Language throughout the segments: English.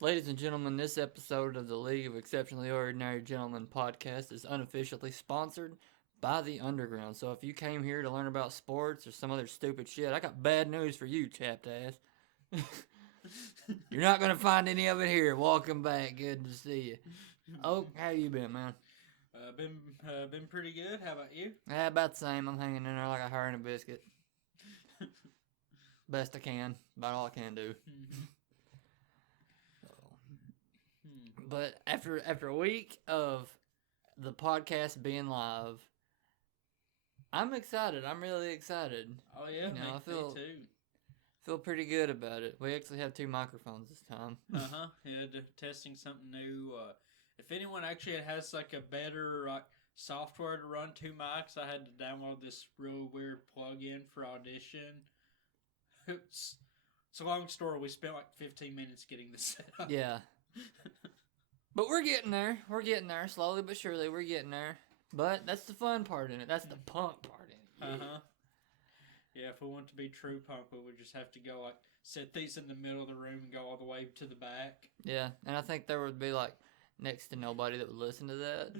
Ladies and gentlemen, this episode of the League of Exceptionally Ordinary Gentlemen podcast is unofficially sponsored by the Underground. So if you came here to learn about sports or some other stupid shit, I got bad news for you, chapped ass. You're not going to find any of it here. Welcome back. Good to see you. Oh, how you been, man? Been pretty good. How about you? About the same. I'm hanging in there like a hair in a biscuit. Best I can. About all I can do. But after a week of the podcast being live, I'm excited. I'm really excited. Oh yeah, I me too. feel pretty good about it. We actually have two microphones this time. Yeah, testing something new. If anyone actually has like a better software to run two mics, I had to download this real weird plug-in for Audition. It's a long story. We spent like 15 minutes getting this set up. Yeah. But we're getting there. We're getting there. Slowly but surely, we're getting there. But that's the fun part in it. That's the punk part in it. Yeah. Yeah, if we want to be true punk, we would just have to go like set these in the middle of the room and go all the way to the back. Yeah, and I think there would be like next to nobody that would listen to that.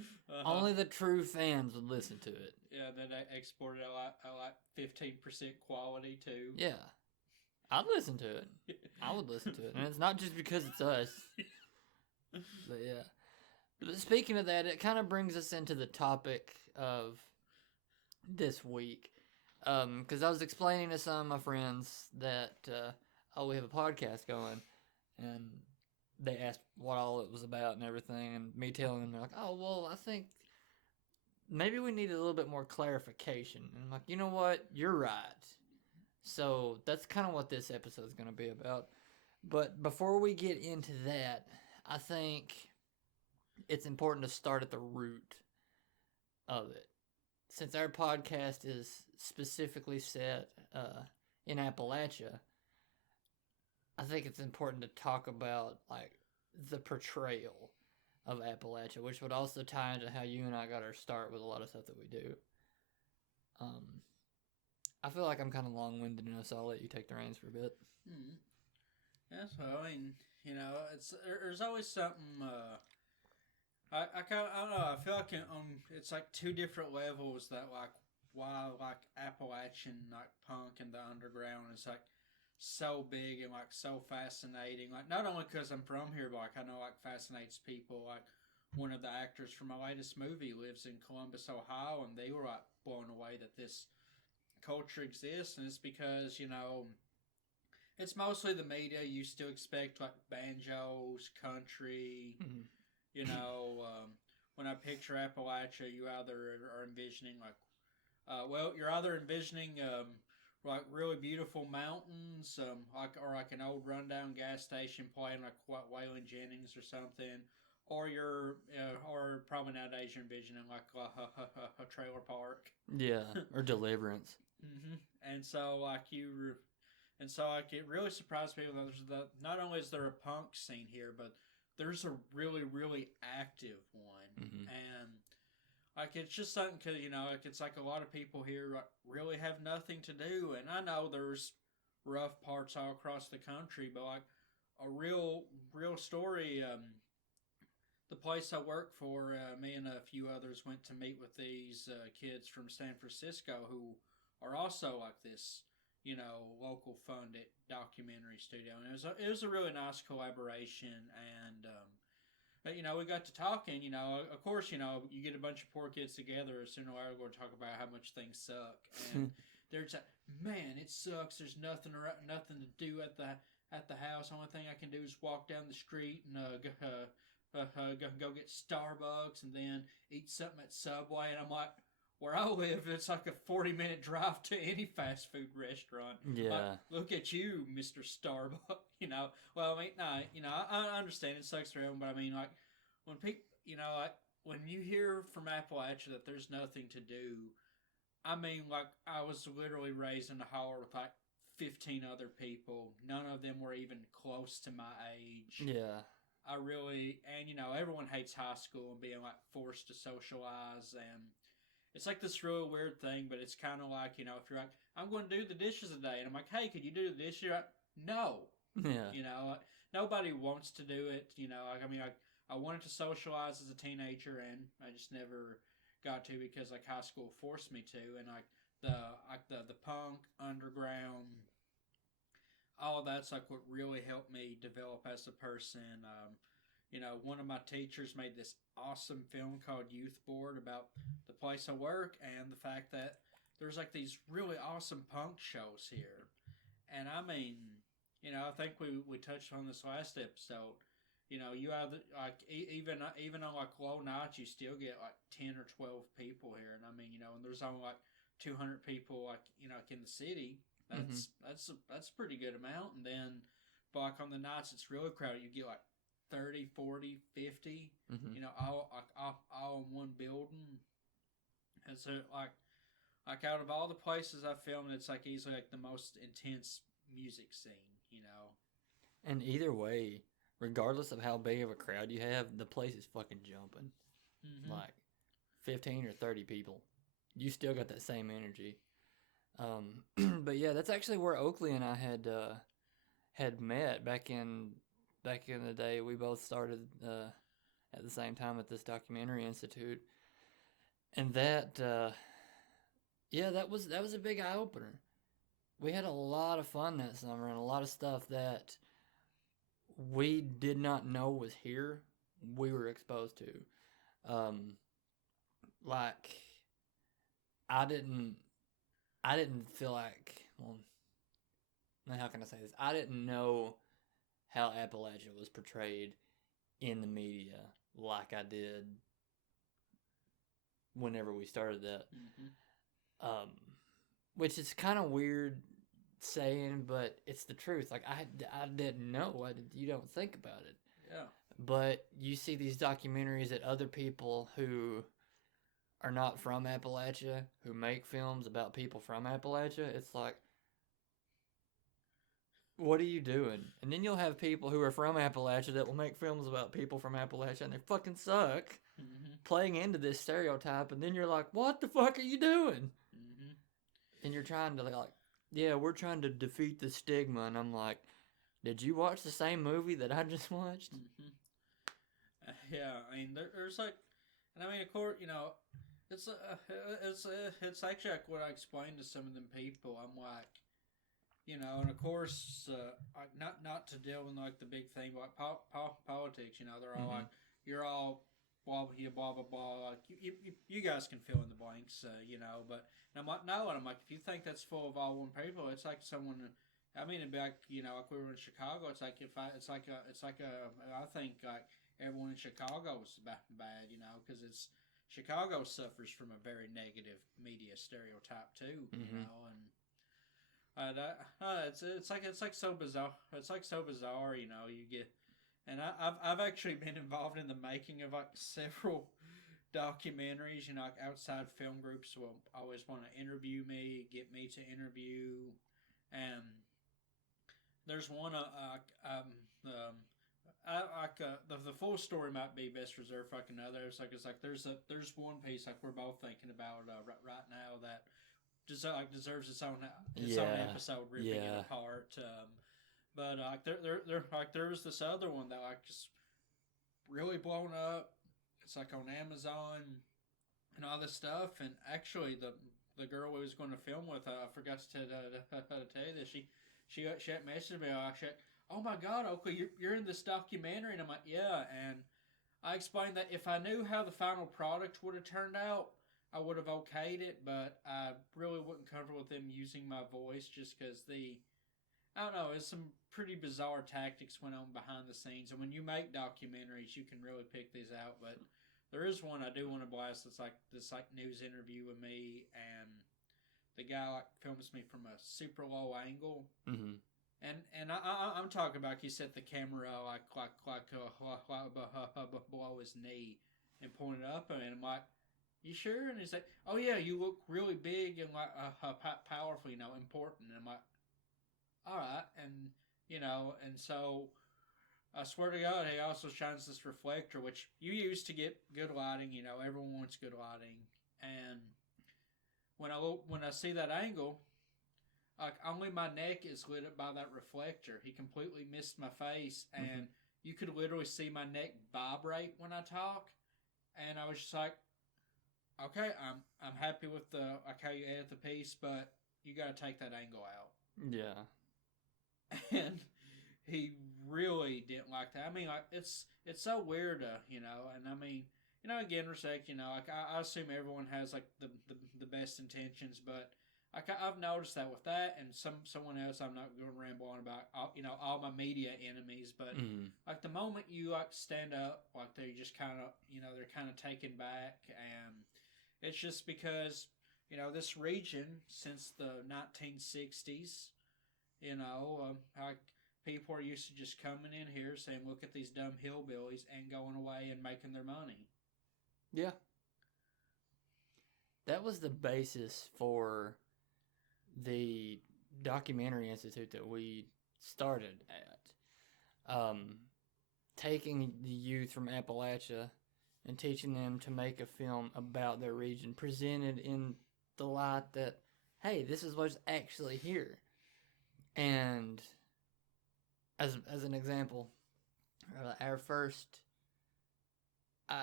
Only the true fans would listen to it. Yeah, then I exported at like 15% quality too. Yeah. I'd listen to it. I would listen to it. And it's not just because it's us. But yeah. But speaking of that, it kind of brings us into the topic of this week. Because I was explaining to some of my friends that, we have a podcast going. And they asked what all it was about and everything. And me telling them, they're like, oh, well, I think maybe we need a little bit more clarification. And I'm like, you know what? You're right. So that's kind of what this episode is going to be about. But before we get into that, I think it's important to start at the root of it. Since our podcast is specifically set in Appalachia, I think it's important to talk about like the portrayal of Appalachia, which would also tie into how you and I got our start with a lot of stuff that we do. I feel like I'm kind of long-winded enough, so I'll let you take the reins for a bit. Yeah, so I mean, there's always something. I don't know. I feel like it's like two different levels that like why like Appalachian like punk and the underground is like so big and like so fascinating. Like not only because I'm from here, but like I know like fascinates people. Like one of the actors from my latest movie lives in Columbus, Ohio, and they were like blown away that this culture exists, and it's because it's mostly the media. You still expect like banjos, country. When I picture Appalachia, you either are envisioning you're either envisioning like really beautiful mountains, like an old rundown gas station playing like what Waylon Jennings or something, or probably nowadays you're envisioning like a trailer park. Yeah, or Deliverance. And so it really surprised people that not only is there a punk scene here, but there's a really really active one. And like it's just something because it's like a lot of people here really have nothing to do, and I know there's rough parts all across the country, but like a real story. The place I work for, me and a few others went to meet with these kids from San Francisco who are also like this, local funded documentary studio, and it was a really nice collaboration. And we got to talking. Of course, you get a bunch of poor kids together. Sooner or later, we're going to talk about how much things suck, and they're just like, man, it sucks. There's nothing to do at the house. Only thing I can do is walk down the street and go get Starbucks and then eat something at Subway. And I'm like, where I live, it's like a 40-minute drive to any fast food restaurant. Yeah. Like, look at you, Mr. Starbucks. Well, I mean, no, I understand it sucks for everyone, but I mean, like, when people, like, when you hear from Appalachia that there's nothing to do, I mean, like, I was literally raised in a holler with, like, 15 other people. None of them were even close to my age. Yeah. Everyone hates high school and being, like, forced to socialize, and it's like this real weird thing, but it's kind of like, if you're like, I'm going to do the dishes today, and I'm like, hey, could you do the dishes? You're like, no. Yeah. nobody wants to do it. You know, I mean, I wanted to socialize as a teenager, and I just never got to because like high school forced me to, and the punk underground, all of that's like what really helped me develop as a person. You know, one of my teachers made this awesome film called Youth Board about the place I work and the fact that there's like these really awesome punk shows here. And I mean, you know, I think we touched on this last episode. You know, you have like even on like low nights, you still get like 10 or 12 people here, and I mean, you know, and there's only like 200 people like like in the city. That's a pretty good amount, and then but like on the nights it's really crowded. You get like 30, 40, 50, you know, all in one building, and so like out of all the places I filmed, it's like easily like the most intense music scene, you know. And either way, regardless of how big of a crowd you have, the place is fucking jumping. Like 15 or 30 people, you still got that same energy. But yeah, that's actually where Oakley and I had met back in the day. We both started at the same time at this documentary institute, and that that was a big eye opener. We had a lot of fun that summer and a lot of stuff that we did not know was here. We were exposed to, like I didn't feel like, well, how can I say this? I didn't know how Appalachia was portrayed in the media like I did whenever we started that. Which is kind of weird saying, but it's the truth. Like I didn't know. You don't think about it. Yeah. But you see these documentaries that other people who are not from Appalachia, who make films about people from Appalachia, it's like, what are you doing? And then you'll have people who are from Appalachia that will make films about people from Appalachia, and they fucking suck, playing into this stereotype, and then you're like, what the fuck are you doing? And you're trying to, like, yeah, we're trying to defeat the stigma, and I'm like, did you watch the same movie that I just watched? Yeah, I mean, there's like, and I mean, of course, you know, it's actually like what I explained to some of them people. I'm like, you know, and of course, not to deal with like the big thing like politics. You know, they're all like, you're all blah blah blah blah. Like you guys can fill in the blanks, you know. But and I'm like, no, and I'm like, if you think that's full of all one people, it's like someone. I mean, it'd be like, you know, like we were in Chicago. It's like I think like everyone in Chicago is bad, you know, because it's Chicago suffers from a very negative media stereotype too, you know, and it's like so bizarre. It's like so bizarre, you know. You get, and I've actually been involved in the making of like several documentaries. You know, like outside film groups will always want to interview me, get me to interview, and there's one the full story might be best reserved for like another. It's like there's one piece like we're both thinking about right now that just like deserves its own episode ripping it apart. But like there was this other one that like just really blown up. It's like on Amazon and all this stuff. And actually the girl we was going to film with, I forgot to tell you this. She had messaged me. Oh my God, Oakley, you're in this documentary, and I'm like, yeah. And I explained that if I knew how the final product would have turned out, I would have okayed it, but I really wasn't comfortable with them using my voice just because I don't know, there's some pretty bizarre tactics went on behind the scenes. And when you make documentaries, you can really pick these out. But there is one I do want to blast that's like this like news interview with me, and the guy like films me from a super low angle. And I'm talking about he set the camera like below his knee and pointed up, and I'm like, you sure? And he's like, oh yeah, you look really big and like powerful, you know, important. And I'm like, all right, and you know, and so I swear to God, he also shines this reflector, which you use to get good lighting. You know, everyone wants good lighting, and when I see that angle, like only my neck is lit up by that reflector. He completely missed my face, and you could literally see my neck vibrate when I talk. And I was just like, okay, I'm happy with like how you edit the piece, but you got to take that angle out. Yeah. And he really didn't like that. I mean, like it's so weird, and I mean, again, respect, like I assume everyone has like the best intentions, but like I've noticed that with that and someone else, I'm not going to ramble on about all my media enemies, but like the moment you like stand up, like they just kind of they're kind of taken back, and it's just because this region since the 1960s, like people are used to just coming in here saying, "Look at these dumb hillbillies," and going away and making their money. Yeah. That was the basis for the documentary institute that we started at. Taking the youth from Appalachia and teaching them to make a film about their region, presented in the light that, hey, this is what's actually here. And as an example, our first, I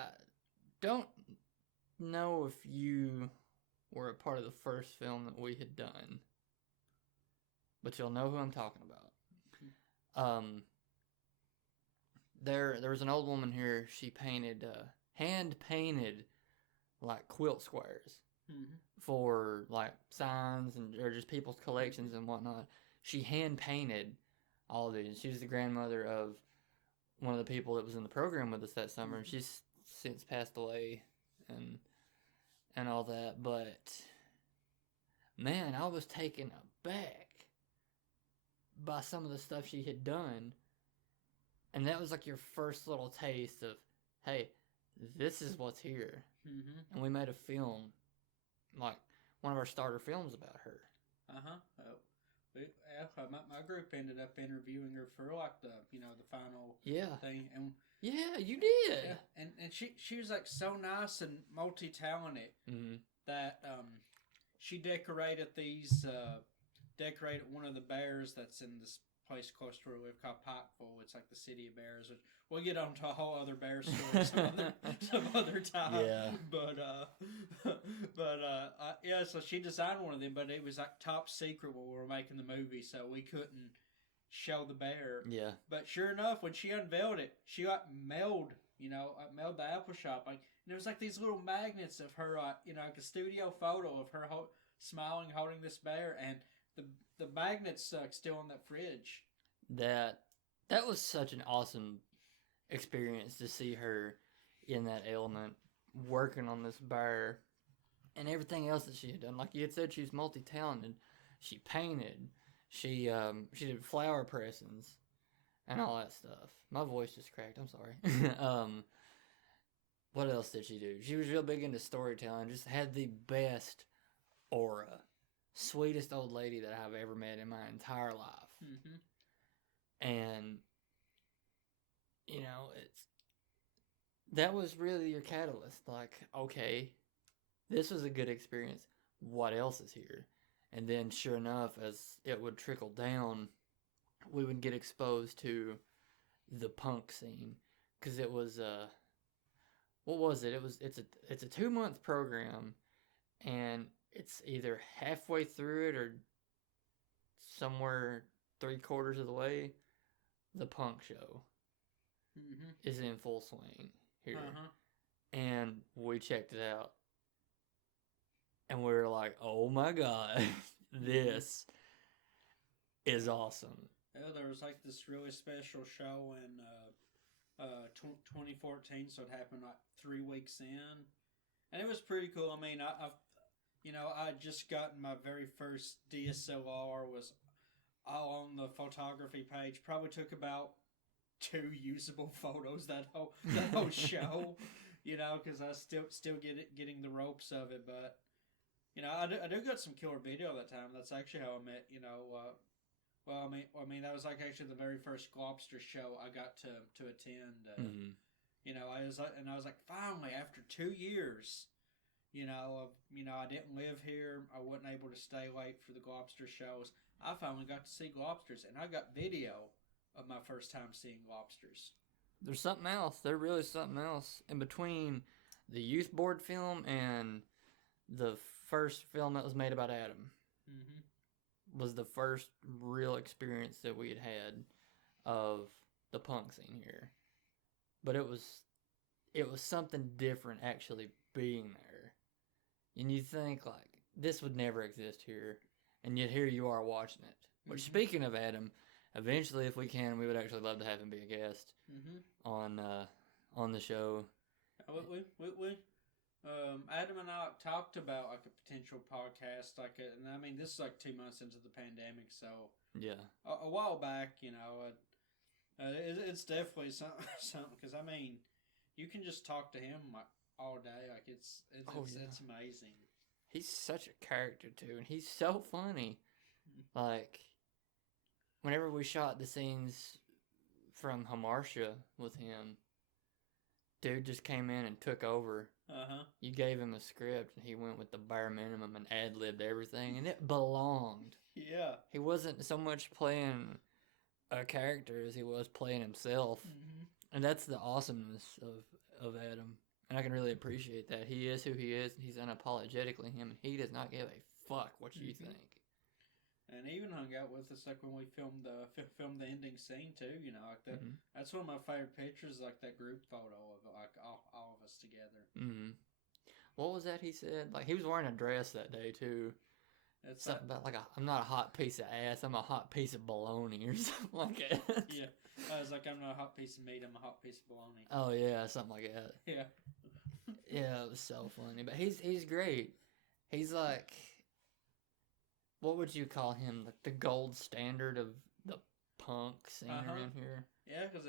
don't know if you were a part of the first film that we had done, but you'll know who I'm talking about. There was an old woman here. She painted, hand painted, like quilt squares for like signs or just people's collections and whatnot. She hand painted all of these. She was the grandmother of one of the people that was in the program with us that summer. She's since passed away and all that. But man, I was taken aback by some of the stuff she had done. And that was like your first little taste of, hey, this is what's here. And we made a film, like one of our starter films about her. My group ended up interviewing her for like the final thing, and yeah, you did. Yeah, and she was like so nice and multi-talented that she decorated one of the bears that's in this place close to where we live called Pikeville. It's like the city of bears. Which we'll get on to a whole other bear story some other time. Yeah. Yeah. So she designed one of them, but it was like top secret when we were making the movie, so we couldn't show the bear. Yeah. But sure enough, when she unveiled it, she like mailed the Apple shop, like, and there was like these little magnets of her, like a studio photo of her smiling, holding this bear, and the magnet's still in that fridge. That was such an awesome experience to see her in that element, working on this bear, and everything else that she had done. Like you had said, she's multi-talented. She painted. She did flower pressings and all that stuff. My voice just cracked. I'm sorry. What else did she do? She was real big into storytelling. Just had the best aura. Sweetest old lady that I've ever met in my entire life. And that was really your catalyst. Like, okay, this was a good experience. What else is here? And then, sure enough, as it would trickle down, we would get exposed to the punk scene, because it was what was it? It's a 2-month program, and it's either halfway through it or somewhere 3/4 of the way. The punk show is in full swing here, and we checked it out, and we were like, "Oh my god, this is awesome!" Yeah, there was like this really special show in 2014, so it happened like 3 weeks in, and it was pretty cool. I mean, I just gotten my very first DSLR, was all on the photography page. Probably took about 2 usable photos that whole show, because I still getting the ropes of it. But I do got some killer video that time. That's actually how I met. Well, I mean that was like actually the very first Globster show I got to attend. I was like, finally, after 2 years. I didn't live here. I wasn't able to stay late for the Globster shows. I finally got to see lobsters, and I got video of my first time seeing lobsters. There's something else. There really is something else. In between the youth board film and the first film that was made about Adam was the first real experience that we had of the punk scene here. But it was something different actually being there. And you think, like, this would never exist here. And yet here you are watching it. Which, speaking of Adam, eventually, if we can, we would actually love to have him be a guest on the show. Adam and I talked about like a potential podcast, and I mean this is like 2 months into the pandemic, so yeah, a while back, it's definitely something because I mean you can just talk to him like all day, like it's amazing. He's such a character too, and he's so funny. Like whenever we shot the scenes from Appalachia with him, dude just came in and took over. You gave him a script, and he went with the bare minimum and ad-libbed everything, and it belonged. Yeah. He wasn't so much playing a character as he was playing himself. And that's the awesomeness of Adam. And I can really appreciate that. He is who he is, and he's unapologetically him, and he does not give a fuck what you think. And he even hung out with us like when we filmed the ending scene too. Like that. That's one of my favorite pictures, like that group photo of like all of us together. What was that he said? Like he was wearing a dress that day too. It's something about like I'm not a hot piece of ass. I'm a hot piece of bologna or something like that. Yeah, I was like, I'm not a hot piece of meat. I'm a hot piece of bologna. Oh yeah, something like that. Yeah. Yeah, it was so funny. But he's great. He's like, what would you call him? Like the gold standard of the punk scene around here. Yeah, because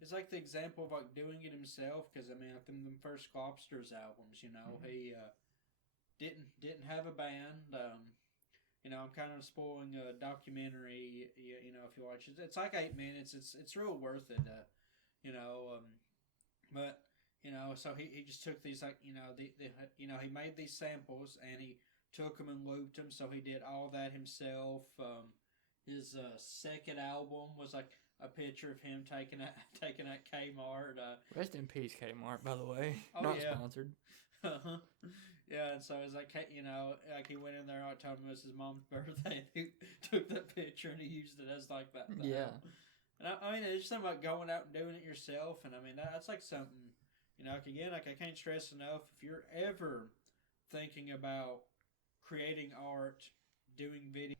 it's like the example of like doing it himself. Because I mean, like them first Lobsters albums, he didn't have a band. I'm kind of spoiling a documentary. If you watch it, it's like 8 minutes. It's real worth it. But so he just took these like he made these samples and he took them and looped them. So he did all that himself. His second album was like a picture of him taken at Kmart. Rest in peace, Kmart, by the way. Oh, Not sponsored. Yeah, and so it's like, like he went in there and I told him it was his mom's birthday. And he took that picture and he used it as like that. Yeah. And I mean, it's just something about going out and doing it yourself. And I mean, that's like something, like again, like I can't stress enough, if you're ever thinking about creating art, doing video.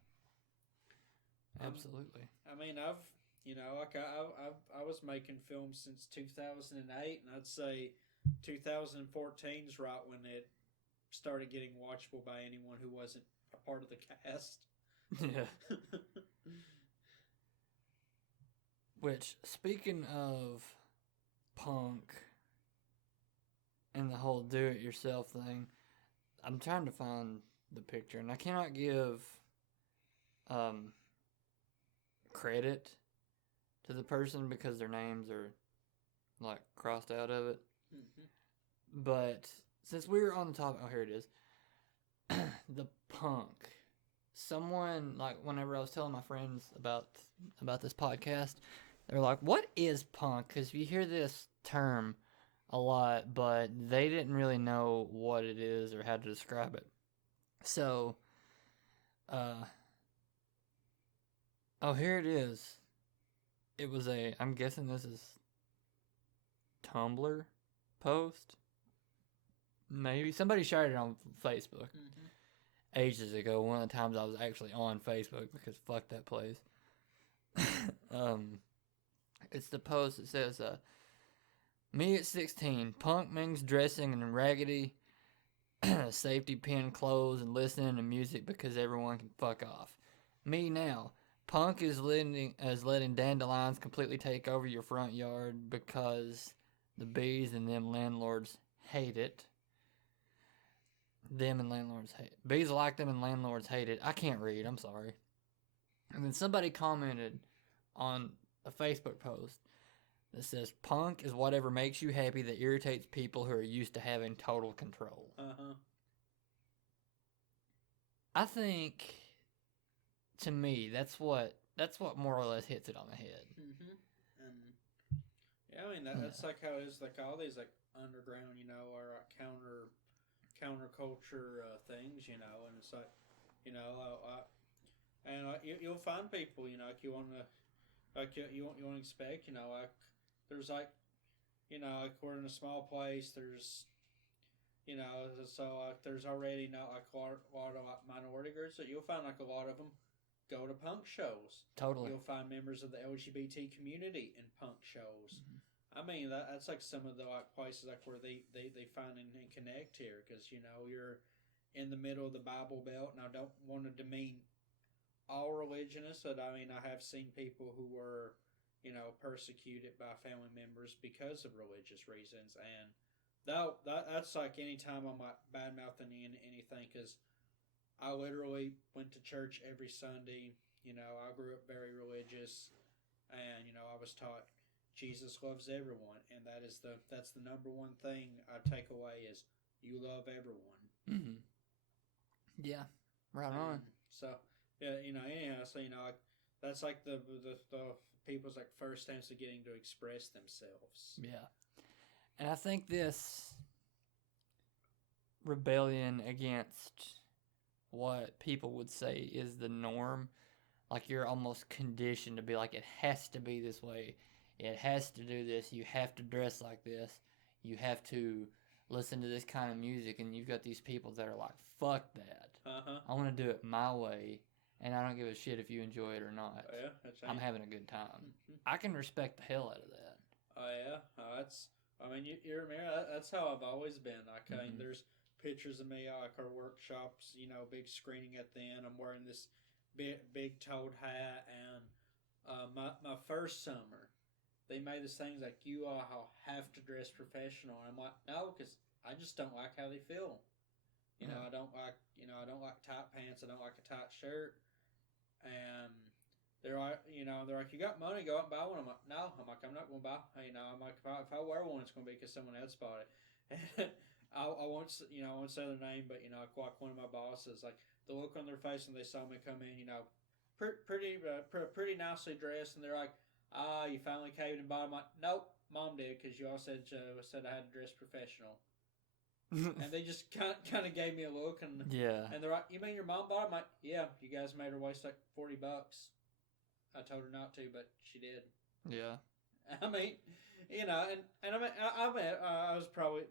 Absolutely. I mean, I've I was making films since 2008, and I'd say 2014's right when it started getting watchable by anyone who wasn't a part of the cast. Yeah. Which, speaking of punk and the whole do-it-yourself thing, I'm trying to find the picture, and I cannot give credit to the person because their names are like crossed out of it. But since we were on the topic, oh, here it is. The punk. Someone, like, whenever I was telling my friends about this podcast, they're like, what is punk? Because you hear this term a lot, but they didn't really know what it is or how to describe it. So, here it is. It was I'm guessing this is Tumblr post. Maybe. Somebody shared it on Facebook ages ago. One of the times I was actually on Facebook because fuck that place. It's the post that says, me at 16, punk means dressing in raggedy safety pin clothes and listening to music because everyone can fuck off. Me now, punk is letting dandelions completely take over your front yard because the bees and them landlords hate it. Them and landlords hate it. Bees like them and landlords hate it. I can't read, I'm sorry. And then somebody commented on a Facebook post that says, punk is whatever makes you happy that irritates people who are used to having total control. I think to me, that's what more or less hits it on the head. Mm-hmm. And yeah, I mean that's like how it is. Like all these like underground, or counterculture things, and it's like, you'll find people, like you want to, like you want to expect, like there's like, like we're in a small place. There's, so like there's already not like a lot of like minority groups that you'll find like a lot of them go to punk shows. Totally. You'll find members of the LGBT community in punk shows. Mm-hmm. I mean, that's like some of the like places like where they find and connect here, because you're in the middle of the Bible Belt, and I don't want to demean all religionists, but I mean I have seen people who were persecuted by family members because of religious reasons, and that's like any time I'm like bad mouthing anything, because I literally went to church every Sunday. I grew up very religious, and I was taught Jesus loves everyone, and that's the number one thing I take away is you love everyone. Mm-hmm. Yeah, right on. So yeah, anyhow, so like that's like the people's like first chance of getting to express themselves. Yeah, and I think this rebellion against what people would say is the norm, like you're almost conditioned to be like, it has to be this way, it has to do this, you have to dress like this, you have to listen to this kind of music, and you've got these people that are like, fuck that. I want to do it my way, and I don't give a shit if you enjoy it or not. Oh, yeah, that's right. I'm having a good time. I can respect the hell out of that. Oh yeah, you remember that's how I've always been. Like, I mean, there's pictures of me like our workshops, big screening at the end. I'm wearing this big toad hat, and my first summer, they made this things like you all have to dress professional. And I'm like, no, because I just don't like how they feel. I don't like tight pants. I don't like a tight shirt. And they're like, you got money, go out and buy one. I'm like, no. I'm not going to buy. I'm like, if I wear one, it's going to be because someone else bought it. And I won't say their name, but like one of my bosses, like the look on their face when they saw me come in, pretty nicely dressed, and they're like, you finally caved and bought. I'm like, nope, Mom did, because you all said I had to dress professional. And they just kind of gave me a look, and yeah, and they're like, you mean your mom bought it? I'm like, yeah, you guys made her waste like $40. I told her not to, but she did. Yeah. I mean, and I mean, I was probably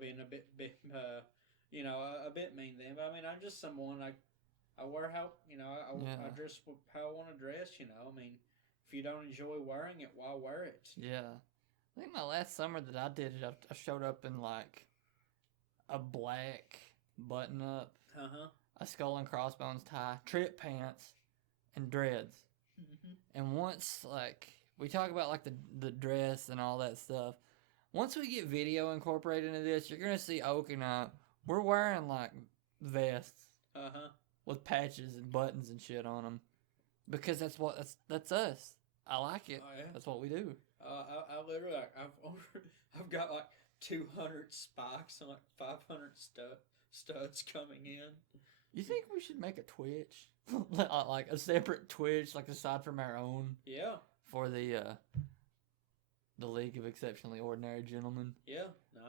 being a bit a bit mean then, but I mean, I'm just someone I wear how I dress how I want to dress. I mean, if you don't enjoy wearing it, why wear it? Yeah, I think my last summer that I did it, I showed up in like a black button up, a skull and crossbones tie, trip pants, and dreads. And once like we talk about like the dress and all that stuff, once we get video incorporated into this, you're gonna see Oak and I, we're wearing like vests with patches and buttons and shit on them, because that's us. I like it. Oh, yeah. That's what we do. I literally I've got like 200 spikes and like 500 studs coming in. You think we should make a Twitch? Like a separate Twitch, like aside from our own? Yeah. For the League of Exceptionally Ordinary Gentlemen? Yeah. No,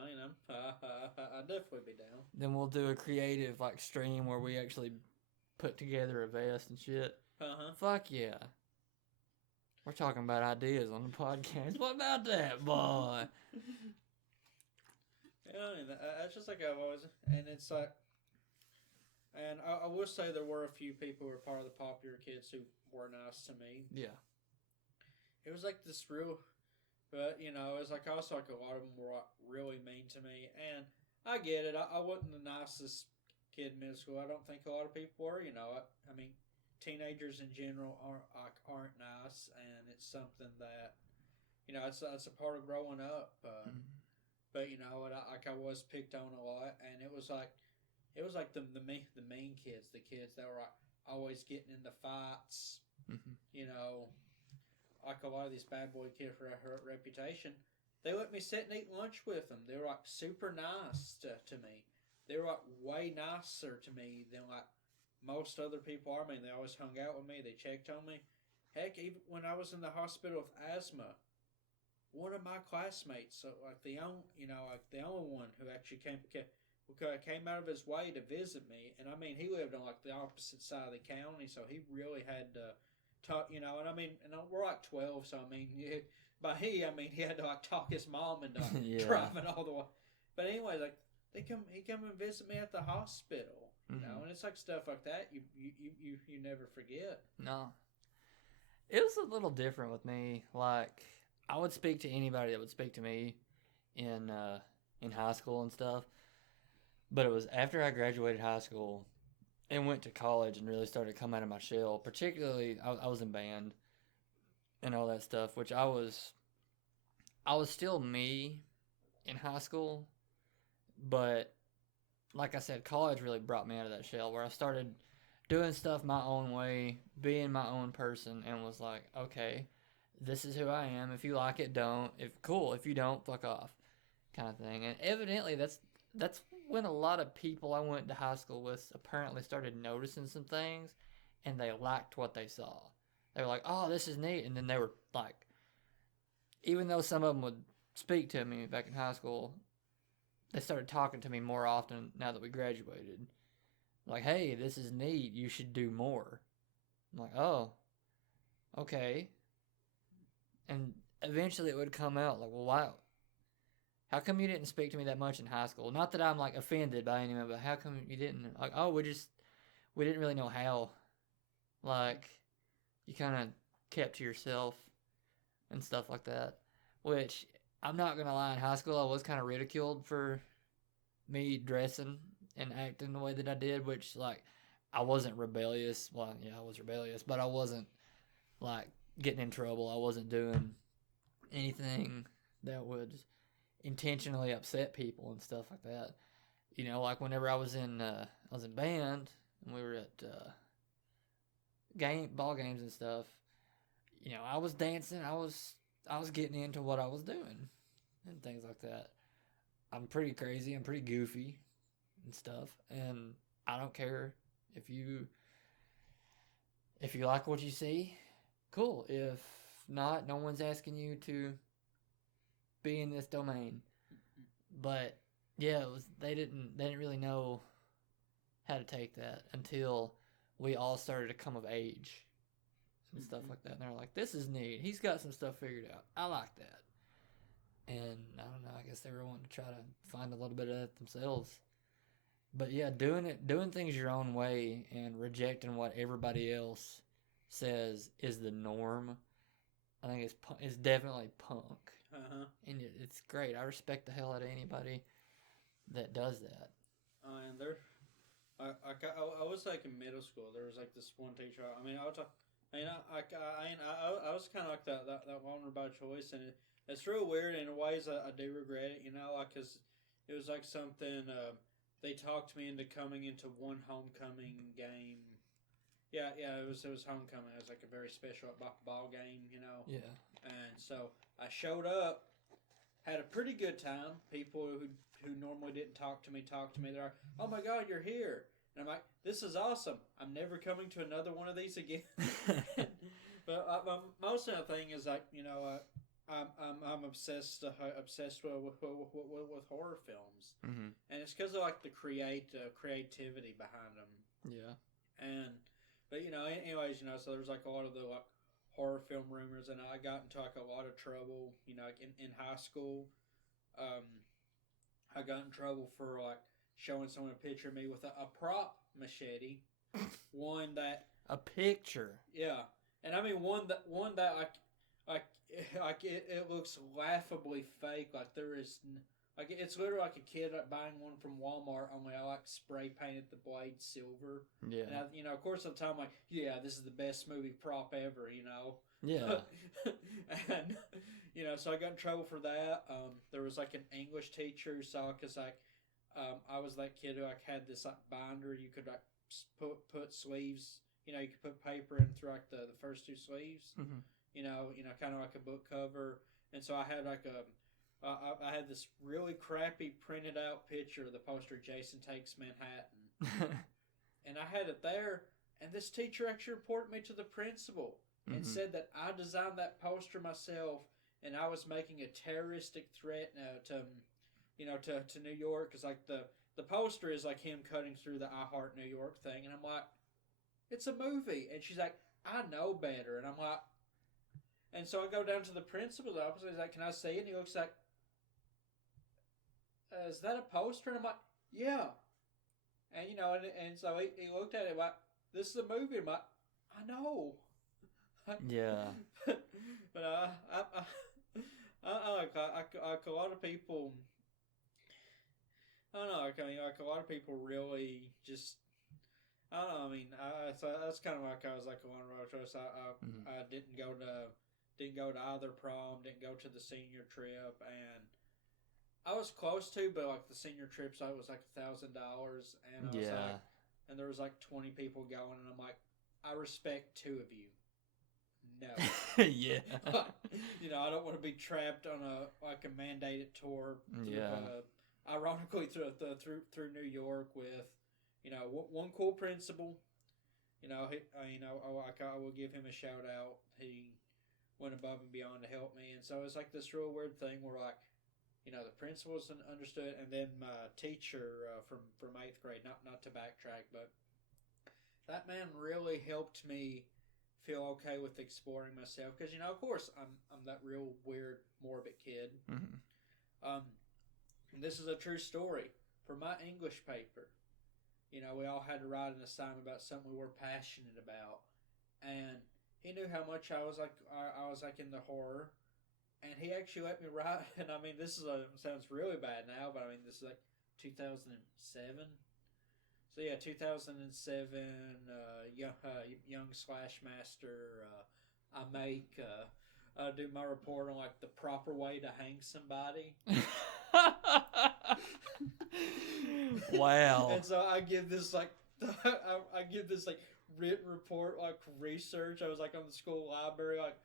I'd definitely be down. Then we'll do a creative like stream where we actually put together a vest and shit. Fuck yeah. We're talking about ideas on the podcast. What about that, boy? Yeah, that's just like I've always, and it's like, and I will say there were a few people who were part of the Popular Kids who were nice to me. Yeah. It was like this real, but it was like also like a lot of them were really mean to me, and I get it. I wasn't the nicest kid in middle school. I don't think a lot of people were. I mean, teenagers in general aren't nice, and it's something that it's a part of growing up. But I was picked on a lot, and it was like the mean kids, the kids that were always getting into fights. Like a lot of these bad boy kids for a reputation. They let me sit and eat lunch with them. They were like super nice to me. They were like way nicer to me than like most other people are. I mean, they always hung out with me. They checked on me. Heck, even when I was in the hospital with asthma, one of my classmates, so like the only, like the only one who actually came out of his way to visit me, and I mean, he lived on like the opposite side of the county, so he really had to talk, and I mean, we're like 12, so I mean, by I mean he had to like talk his mom into driving all the way. But anyway, like he come and visit me at the hospital, and it's like stuff like that you never forget. No, it was a little different with me. Like I would speak to anybody that would speak to me in high school and stuff. But it was after I graduated high school and went to college and really started to come out of my shell. Particularly, I was in band and all that stuff, which I was still me in high school. But like I said, college really brought me out of that shell where I started doing stuff my own way, being my own person, and was like, okay, this is who I am. If you like it, don't. If you don't, fuck off, kind of thing. And evidently, that's when a lot of people I went to high school with apparently started noticing some things, and they liked what they saw. They were like, oh, this is neat. And then they were like, even though some of them would speak to me back in high school, they started talking to me more often now that we graduated. Like, hey, this is neat. You should do more. I'm like, oh, okay. And eventually it would come out like, well, wow. How come you didn't speak to me that much in high school? Not that I'm like offended by any of it, but how come you didn't? Like, oh, we didn't really know how. Like, you kind of kept to yourself and stuff like that. Which, I'm not going to lie, in high school I was kind of ridiculed for me dressing and acting the way that I did, which, like, I wasn't rebellious. Well, yeah, I was rebellious, but I wasn't, like, getting in trouble. I wasn't doing anything that would intentionally upset people and stuff like that. Like whenever I was in band and we were at ball games and stuff, I was dancing, I was getting into what I was doing and things like that. I'm pretty crazy, I'm pretty goofy and stuff, and I don't care if you like what you see, cool. If not, no one's asking you to be in this domain. But yeah, they didn't really know how to take that until we all started to come of age and stuff like that. And they're like, this is neat, he's got some stuff figured out, I like that. And I don't know, I guess they were wanting to try to find a little bit of that themselves. But yeah, doing things your own way and rejecting what everybody else says is the norm, I think it's definitely punk. And it's great. I respect the hell out of anybody that does that. And I was like in middle school. There was like this one teacher. I mean, I was kind of like that one by choice, and it's real weird in ways. I do regret it, like because it was like something. They talked me into coming into one homecoming game. Yeah, it was homecoming. It was like a very special ball game, Yeah. And so I showed up, had a pretty good time. People who normally didn't talk to me. They're like, oh my God, you're here. And I'm like, this is awesome. I'm never coming to another one of these again. But most of the thing is like, I'm obsessed with horror films. Mm-hmm. And it's because of like the creativity behind them. Yeah. But anyways, so there's like a lot of the like horror film rumors, and I got into like a lot of trouble, like in high school. I got in trouble for like showing someone a picture of me with a prop machete, one that a picture. Yeah, and I mean one that like it looks laughably fake. Like there is. Like it's literally like a kid buying one from Walmart, only I like spray painted the blade silver. Yeah. And of course, at the time, I'm like, yeah, this is the best movie prop ever, Yeah. And so I got in trouble for that. There was like an English teacher who saw, because like I was that kid who like had this like binder you could like put sleeves. You could put paper in through like the first two sleeves. Mm-hmm. Kind of like a book cover. And so I had like I had this really crappy printed out picture of the poster Jason Takes Manhattan. and I had it there, and this teacher actually reported me to the principal and said that I designed that poster myself, and I was making a terroristic threat to New York, because like the poster is like him cutting through the I Heart New York thing, and I'm like, it's a movie, and she's like, I know better, and I'm like, and so I go down to the principal's office, and he's like, can I see it? And he looks like, is that a poster? And I'm like, yeah. And and so he looked at it like, this is a movie. I'm like, I know. Yeah. But like a lot of people, I don't know. Like, I mean, like a lot of people really just, I don't know. I mean, so that's kind of like I was like a one road choice. I didn't go to either prom, didn't go to the senior trip, and I was close to, but like the senior trip site was like $1,000, and I was like, and there was like 20 people going, and I'm like, I respect 2 of you. No. Yeah. I don't want to be trapped on a mandated tour. Ironically, through New York with, one cool principal. I will give him a shout out. He went above and beyond to help me, and so it's like this real weird thing where like, the principals understood, and then my teacher from 8th grade. Not to backtrack, but that man really helped me feel okay with exploring myself, because of course I'm that real weird morbid kid. And this is a true story. For my English paper, we all had to write an assignment about something we were passionate about, and he knew how much I was like in the horror, and he actually let me write. And I mean, this sounds really bad now, but I mean, this is like 2007. So yeah, 2007, young slash master. I do my report on like the proper way to hang somebody. Wow. And so I give this like written report, like research. I was like on the school library, like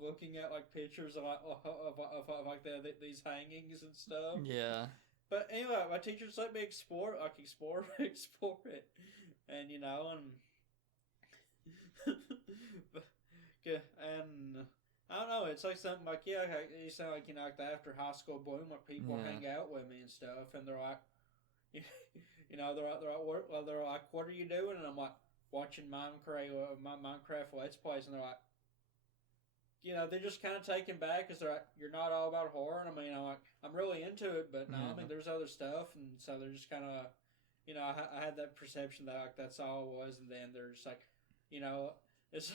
looking at like pictures of like these hangings and stuff. Yeah. But anyway, my teachers let me explore it, and and I don't know. It's like something like, you sound like like the after high school bloom, like people hang out with me and stuff, and they're like, they're like, what are you doing? And I'm like, watching Minecraft Let's Plays, and they're like, they're just kind of taken back, because they're like, you're not all about horror. And I mean, I'm really into it, but no, I mean, there's other stuff, and so they're just kind of, I had that perception that like that's all it was, and then they're just like, it's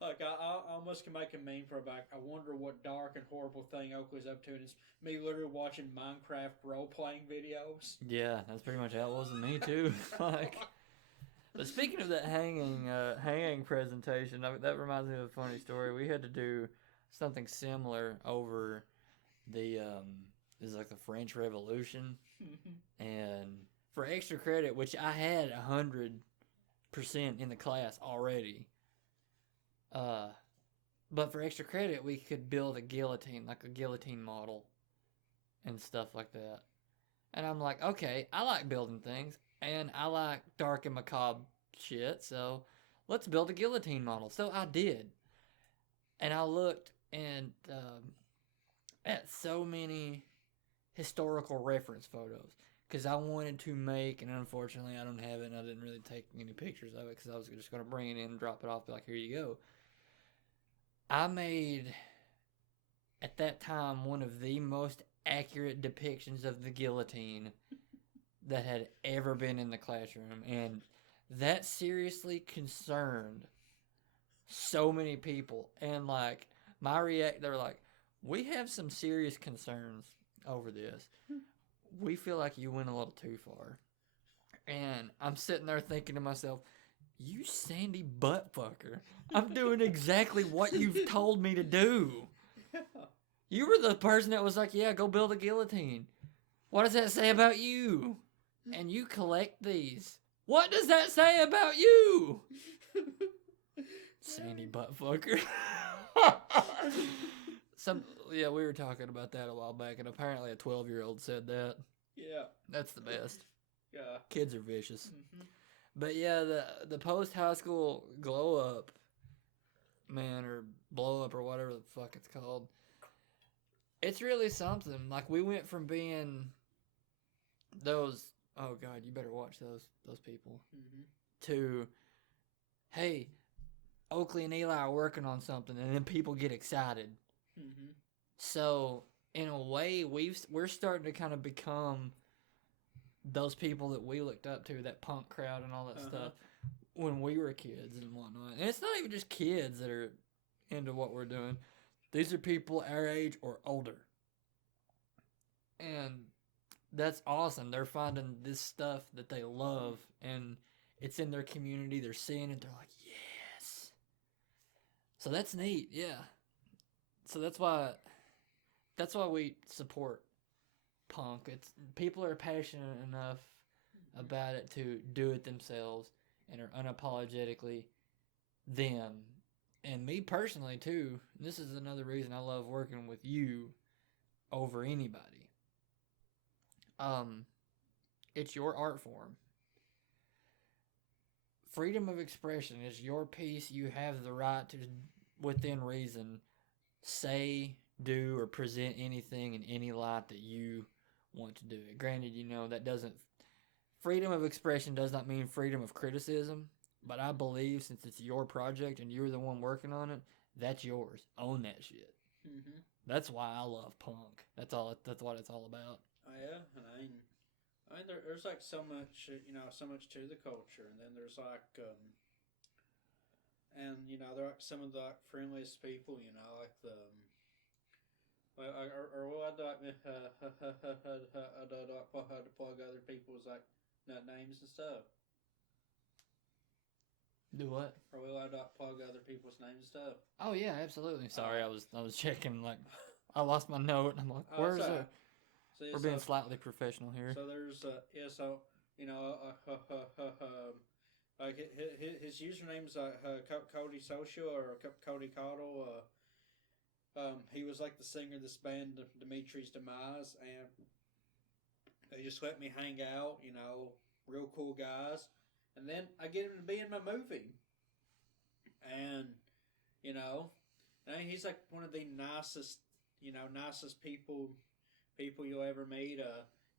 like I almost can make a meme for about, I wonder what dark and horrible thing Oakley's up to, and it's me literally watching Minecraft role playing videos. Yeah, that's pretty much how it was with me too. Like. But speaking of that hanging presentation, that reminds me of a funny story. We had to do something similar over the French Revolution, and for extra credit, which I had 100% in the class already. But for extra credit, we could build a guillotine, like a guillotine model, and stuff like that. And I'm like, okay, I like building things. And I like dark and macabre shit, so let's build a guillotine model. So I did. And I looked at so many historical reference photos, because I wanted to make, and unfortunately I don't have it, and I didn't really take any pictures of it, because I was just going to bring it in and drop it off, be like, here you go. I made, at that time, one of the most accurate depictions of the guillotine that had ever been in the classroom, and that seriously concerned so many people. And like they were like, we have some serious concerns over this. We feel like you went a little too far. And I'm sitting there thinking to myself, you sandy butt fucker, I'm doing exactly what you've told me to do. You were the person that was like, yeah, go build a guillotine. What does that say about you? And you collect these. What does that say about you? Sandy buttfucker. We were talking about that a while back, and apparently a 12-year-old said that. Yeah. That's the best. Yeah. Kids are vicious. But yeah, the post high school glow up, man, or blow up or whatever the fuck it's called. It's really something. Like we went from being those, oh god, you better watch those people, to, hey, Oakley and Eli are working on something, and then people get excited. So in a way, we're starting to kind of become those people that we looked up to, that punk crowd and all that stuff, when we were kids and whatnot. And it's not even just kids that are into what we're doing. These are people our age or older. And that's awesome. They're finding this stuff that they love, and it's in their community. They're seeing it. They're like, yes. So that's neat. Yeah. So that's why we support punk. It's people are passionate enough about it to do it themselves and are unapologetically them. And me personally too, this is another reason I love working with you over anybody. It's your art form. Freedom of expression is your piece. You have the right to, within reason, say, do, or present anything in any light that you want to do it. Granted, that doesn't... Freedom of expression does not mean freedom of criticism, but I believe since it's your project and you're the one working on it, that's yours. Own that shit. That's why I love punk. That's what it's all about. Oh yeah, and I mean there's like so much, so much to the culture, and then there's like, and they're like some of the like friendliest people, like the, or what I like to plug other people's like names and stuff. Do what? Are we allowed to plug other people's names and stuff? Oh yeah, absolutely. Sorry, I was checking, like I lost my note and I'm like, where's it? We're being slightly professional here. So there's like his username's Cody Social or Cody Cottle. He was like the singer of this band, Dimitri's Demise, and they just let me hang out. Real cool guys. And then I get him to be in my movie. And, he's like one of the nicest people you'll ever meet.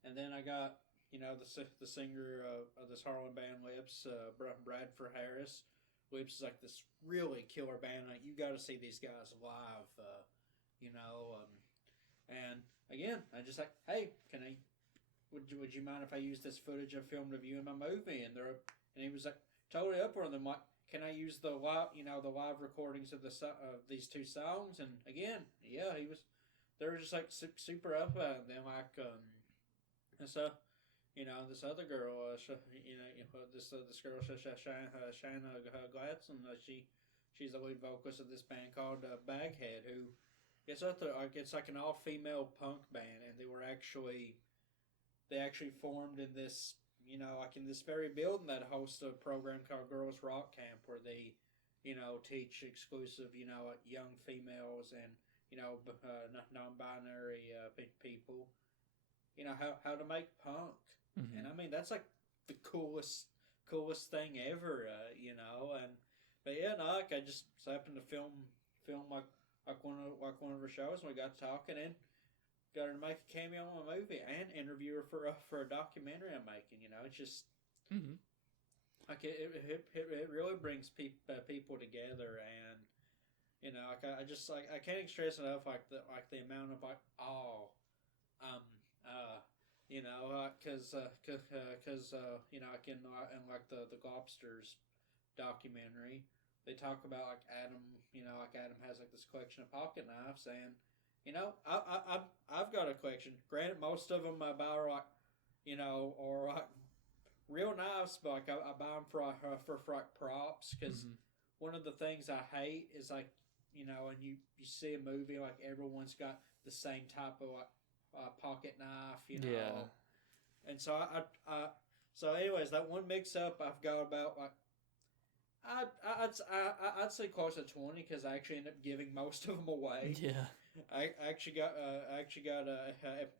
And then I got, the singer of this Harlan band, Lips, Bradford Harris. Lips is like this really killer band. Like, you got to see these guys live, and again, I just like, hey, would you mind if I use this footage I filmed of you in my movie? And he was like totally up for them. Like, can I use the live recordings of these two songs? And again, yeah, they were just like super up about them. Like, and so, this other girl, this girl, Shanna Gladson, she's the lead vocalist of this band called Baghead, who it's like an all-female punk band, and they actually formed in this, like in this very building that hosts a program called Girls Rock Camp, where they, teach exclusive, like young females and, non-binary people, how to make punk. And I mean, that's like the coolest thing ever, but yeah, no, like I just happened to film like one of her shows, and we got talking, and got her to make a cameo in my movie and interview her for a documentary I'm making. It's just like it really brings people together, and like I can't stress enough like the amount of like because like in like the Lobsters documentary, they talk about like Adam, like Adam has like this collection of pocket knives, and I've got a collection. Granted, most of them I buy are like, or like real knives, but like I buy them for like props, because one of the things I hate is like, and you see a movie like everyone's got the same type of like pocket knife, Yeah. And so so anyways, that one mix up I've got about like. I'd say close to 20, because I actually end up giving most of them away. Yeah. I actually got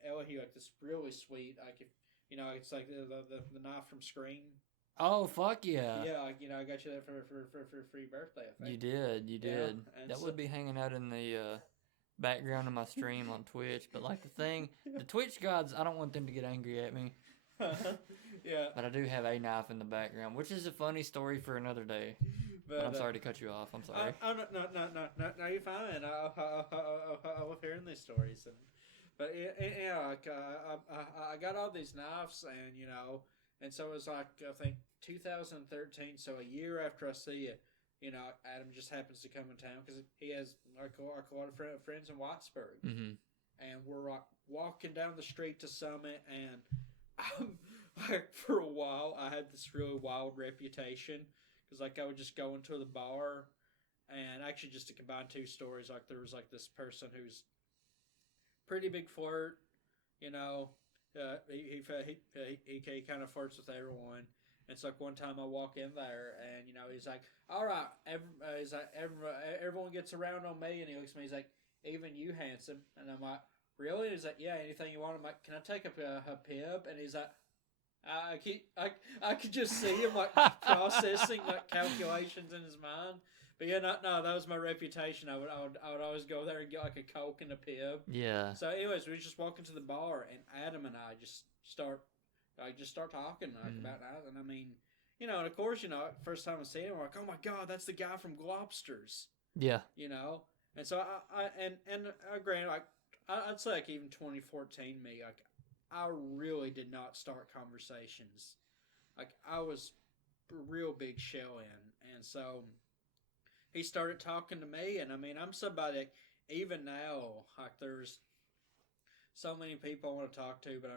Ellie, like this really sweet, like, if it's like the knife from Scream, Oh, fuck yeah. Yeah, like, I got you that for free birthday. I You think. did. You did. And That so, would be hanging out in the background of my stream on Twitch. But, like, the Twitch gods, I don't want them to get angry at me. yeah. But I do have a knife in the background, which is a funny story for another day. But I'm sorry to cut you off. I'm sorry. No, you're fine. I love hearing these stories. But like, I got all these knives, and so it was like, I think 2013. So a year after I see it, Adam just happens to come in town because he has like a lot of friends in Whitesburg, and we're like walking down the street to Summit, and like for a while I had this really wild reputation because like I would just go into the bar, and actually just to combine two stories, like there was like this person who's pretty big flirt, you know. He kind of flirts with everyone. It's like one time I walk in there, and he's like, "All right, everyone gets around on me," and he looks at me. He's like, "Even you, handsome?" And I'm like, "Really?" And he's like, "Yeah, anything you want." I'm like, "Can I take a pib?" And he's like, I could just see him like processing like calculations in his mind. But yeah, no, that was my reputation. I would always go there and get like a Coke and a pib. Yeah. So, anyways, we just walk into the bar, and Adam and I just start talking like about that. And I mean, and of course, first time I see him, I'm like, oh my god, that's the guy from Globsters. Yeah. And so granted, like I'd say like even 2014 me, like I really did not start conversations. Like I was a real big shell in, and so he started talking to me, and I mean, I'm somebody, even now, like there's so many people I want to talk to, but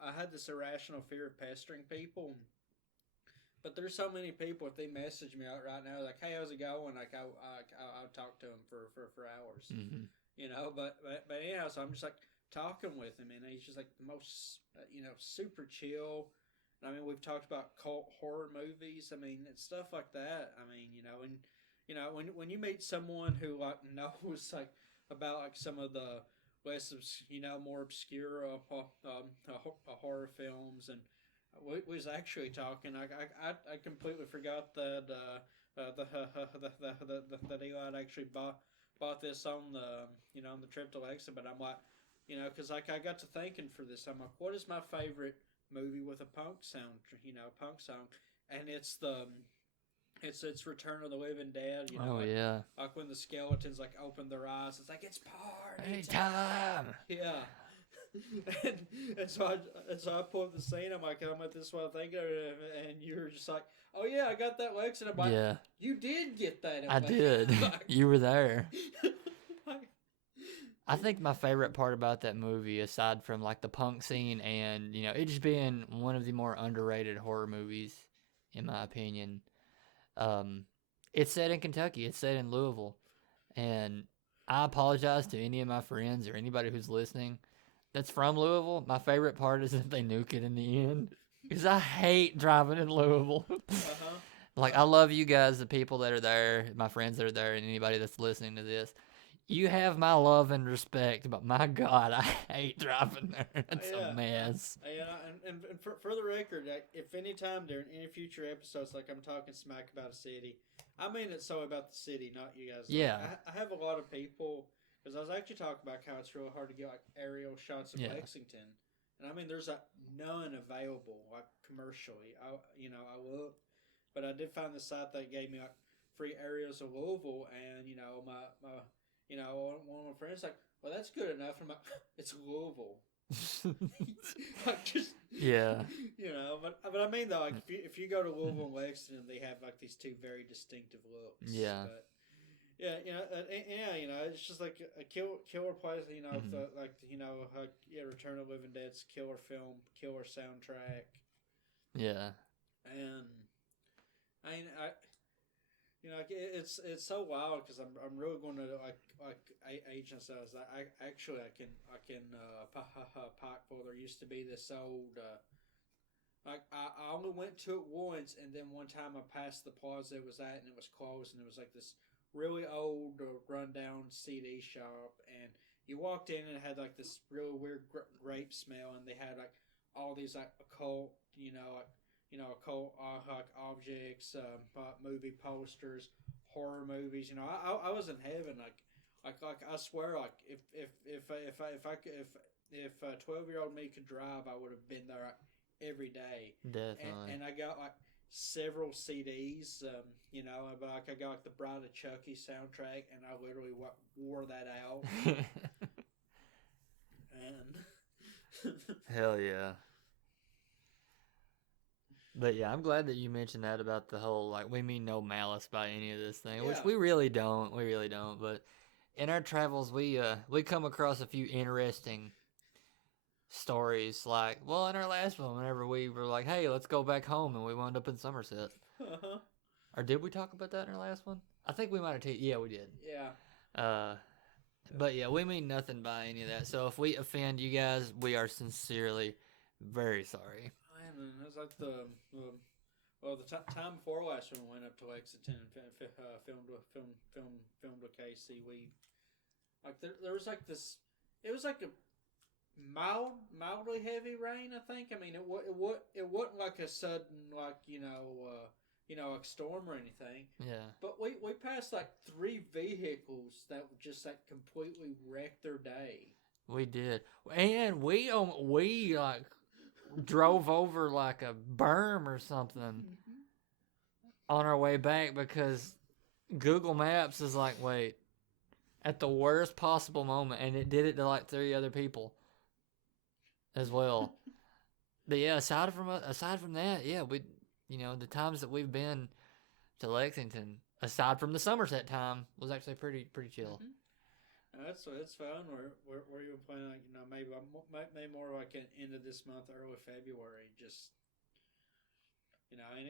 I had this irrational fear of pestering people, but there's so many people, if they message me out right now, like, hey, how's it going? Like, I'll talk to them for hours, but anyhow, so I'm just like talking with him, and he's just like the most, super chill. I mean, we've talked about cult horror movies. I mean, it's stuff like that. I mean, when you meet someone who like knows like about like some of the less more obscure horror films, and we was actually talking. I completely forgot that that Eli had actually bought this on the on the trip to Lexa, but I'm like, because like I got to thinking for this, I'm like, what is my favorite movie with a punk song, and it's Return of the Living Dead. Yeah. Like when the skeletons like open their eyes, it's like it's party time. Yeah. and so I pulled up the scene. I'm like, this is what I'm thinking of, and you were just like, oh yeah, I got that Lex, and I'm like, yeah, you did get that. I did. You were there. I think my favorite part about that movie, aside from like the punk scene and it just being one of the more underrated horror movies, in my opinion, it's set in Kentucky. It's set in Louisville, and I apologize to any of my friends or anybody who's listening that's from Louisville. My favorite part is that they nuke it in the end, because I hate driving in Louisville. Like, I love you guys, the people that are there, my friends that are there, and anybody that's listening to this. You have my love and respect, but my God, I hate driving there. It's a mess. And for the record, if any time during any future episodes, like I'm talking smack about a city, I mean it's so about the city, not you guys. Yeah. Like, I have a lot of people, because I was actually talking about how it's really hard to get like aerial shots of Lexington, and I mean there's none available like commercially. I looked, but I did find the site that gave me like free areas of Louisville, and one of my friends like, well, that's good enough. I'm like, it's Louisville. But I mean though, like if you go to Louisville and Lexington, they have like these two very distinctive looks. Yeah. But it's just like a killer place. Return of the Living Dead's killer film, killer soundtrack. Yeah. And it's so wild because I'm really going to like agent says I can Pikeville. There used to be this old I only went to it once, and then one time I passed the plaza it was at, and it was closed, and it was like this really old rundown CD shop, and you walked in and it had like this really weird grape smell, and they had like all these like occult occult like objects, movie posters, horror movies. I was in heaven. Like I swear, like if 12-year-old me could drive, I would have been there every day. Definitely. And I got like several CDs, but like I got like the Bride of Chucky soundtrack, and I literally wore that out. And Hell yeah. But yeah, I'm glad that you mentioned that about the whole, like, we mean no malice by any of this thing, which we really don't. We really don't. But in our travels, we come across a few interesting stories. Like, well, in our last one, whenever we were like, hey, let's go back home, and we wound up in Somerset. Uh-huh. Or did we talk about that in our last one? I think we might have yeah, we did. Yeah. But yeah, we mean nothing by any of that. So if we offend you guys, we are sincerely very sorry. Man, it was like the time before last when we went up to Lexington and filmed with Casey. We like there was like this. It was like a mildly heavy rain. I think. I mean, it wasn't like a sudden like like storm or anything. Yeah. But we passed like 3 vehicles that just like completely wrecked their day. We did, and we like drove over like a berm or something on our way back because Google Maps is like, wait, at the worst possible moment, and it did it to like 3 other people as well. But yeah, aside from that, yeah, we, the times that we've been to Lexington, aside from the Somerset time, was actually pretty chill. Mm-hmm. It's fun. We're even planning like maybe more like an end of this month, early February. Just and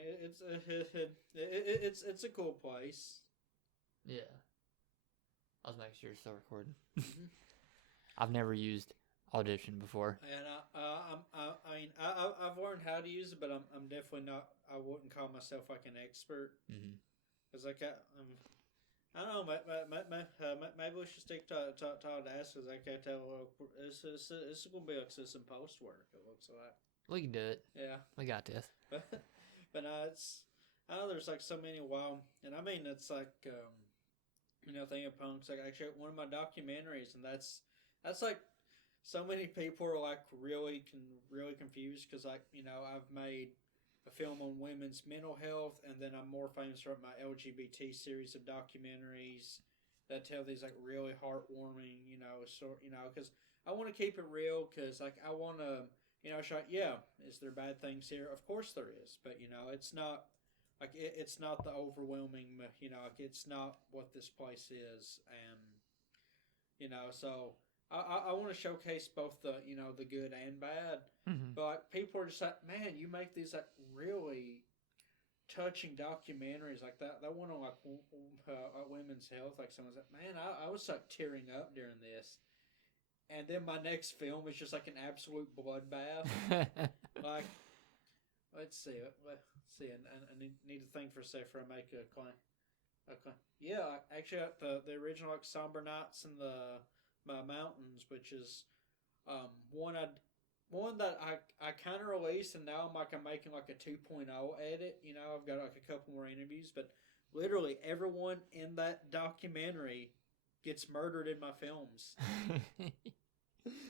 it's a cool place. Yeah, I was making sure you're still recording. I've never used Audition before, and I've learned how to use it, but I'm definitely not. I wouldn't call myself like an expert because I don't know. Maybe we should stick to Audacity. I can't tell. This is going to be like some post work. It looks like we can do it. Yeah, we got this. But I know there's like so many wild, and I mean it's like thing of punks. Like actually one of my documentaries, and that's like so many people are like really confused because like I've made a film on women's mental health, and then I'm more famous for my LGBT series of documentaries that tell these like really heartwarming, because I want to keep it real, because like I want to, show, is there bad things here? Of course there is, but it's not like it's not the overwhelming, like it's not what this place is, and so. I want to showcase both the the good and bad, but like people are just like, man, you make these like really touching documentaries like that. That one on like women's health, like someone's like, man, I was like tearing up during this, and then my next film is just like an absolute bloodbath. Like, let's see, and I need to think for a second before I make a claim. Okay, yeah, actually, the original like Somber Nights in the Mountains, which is one that I kind of released, and now I'm making like a 2.0 edit. I've got like a couple more interviews, but literally everyone in that documentary gets murdered in my films.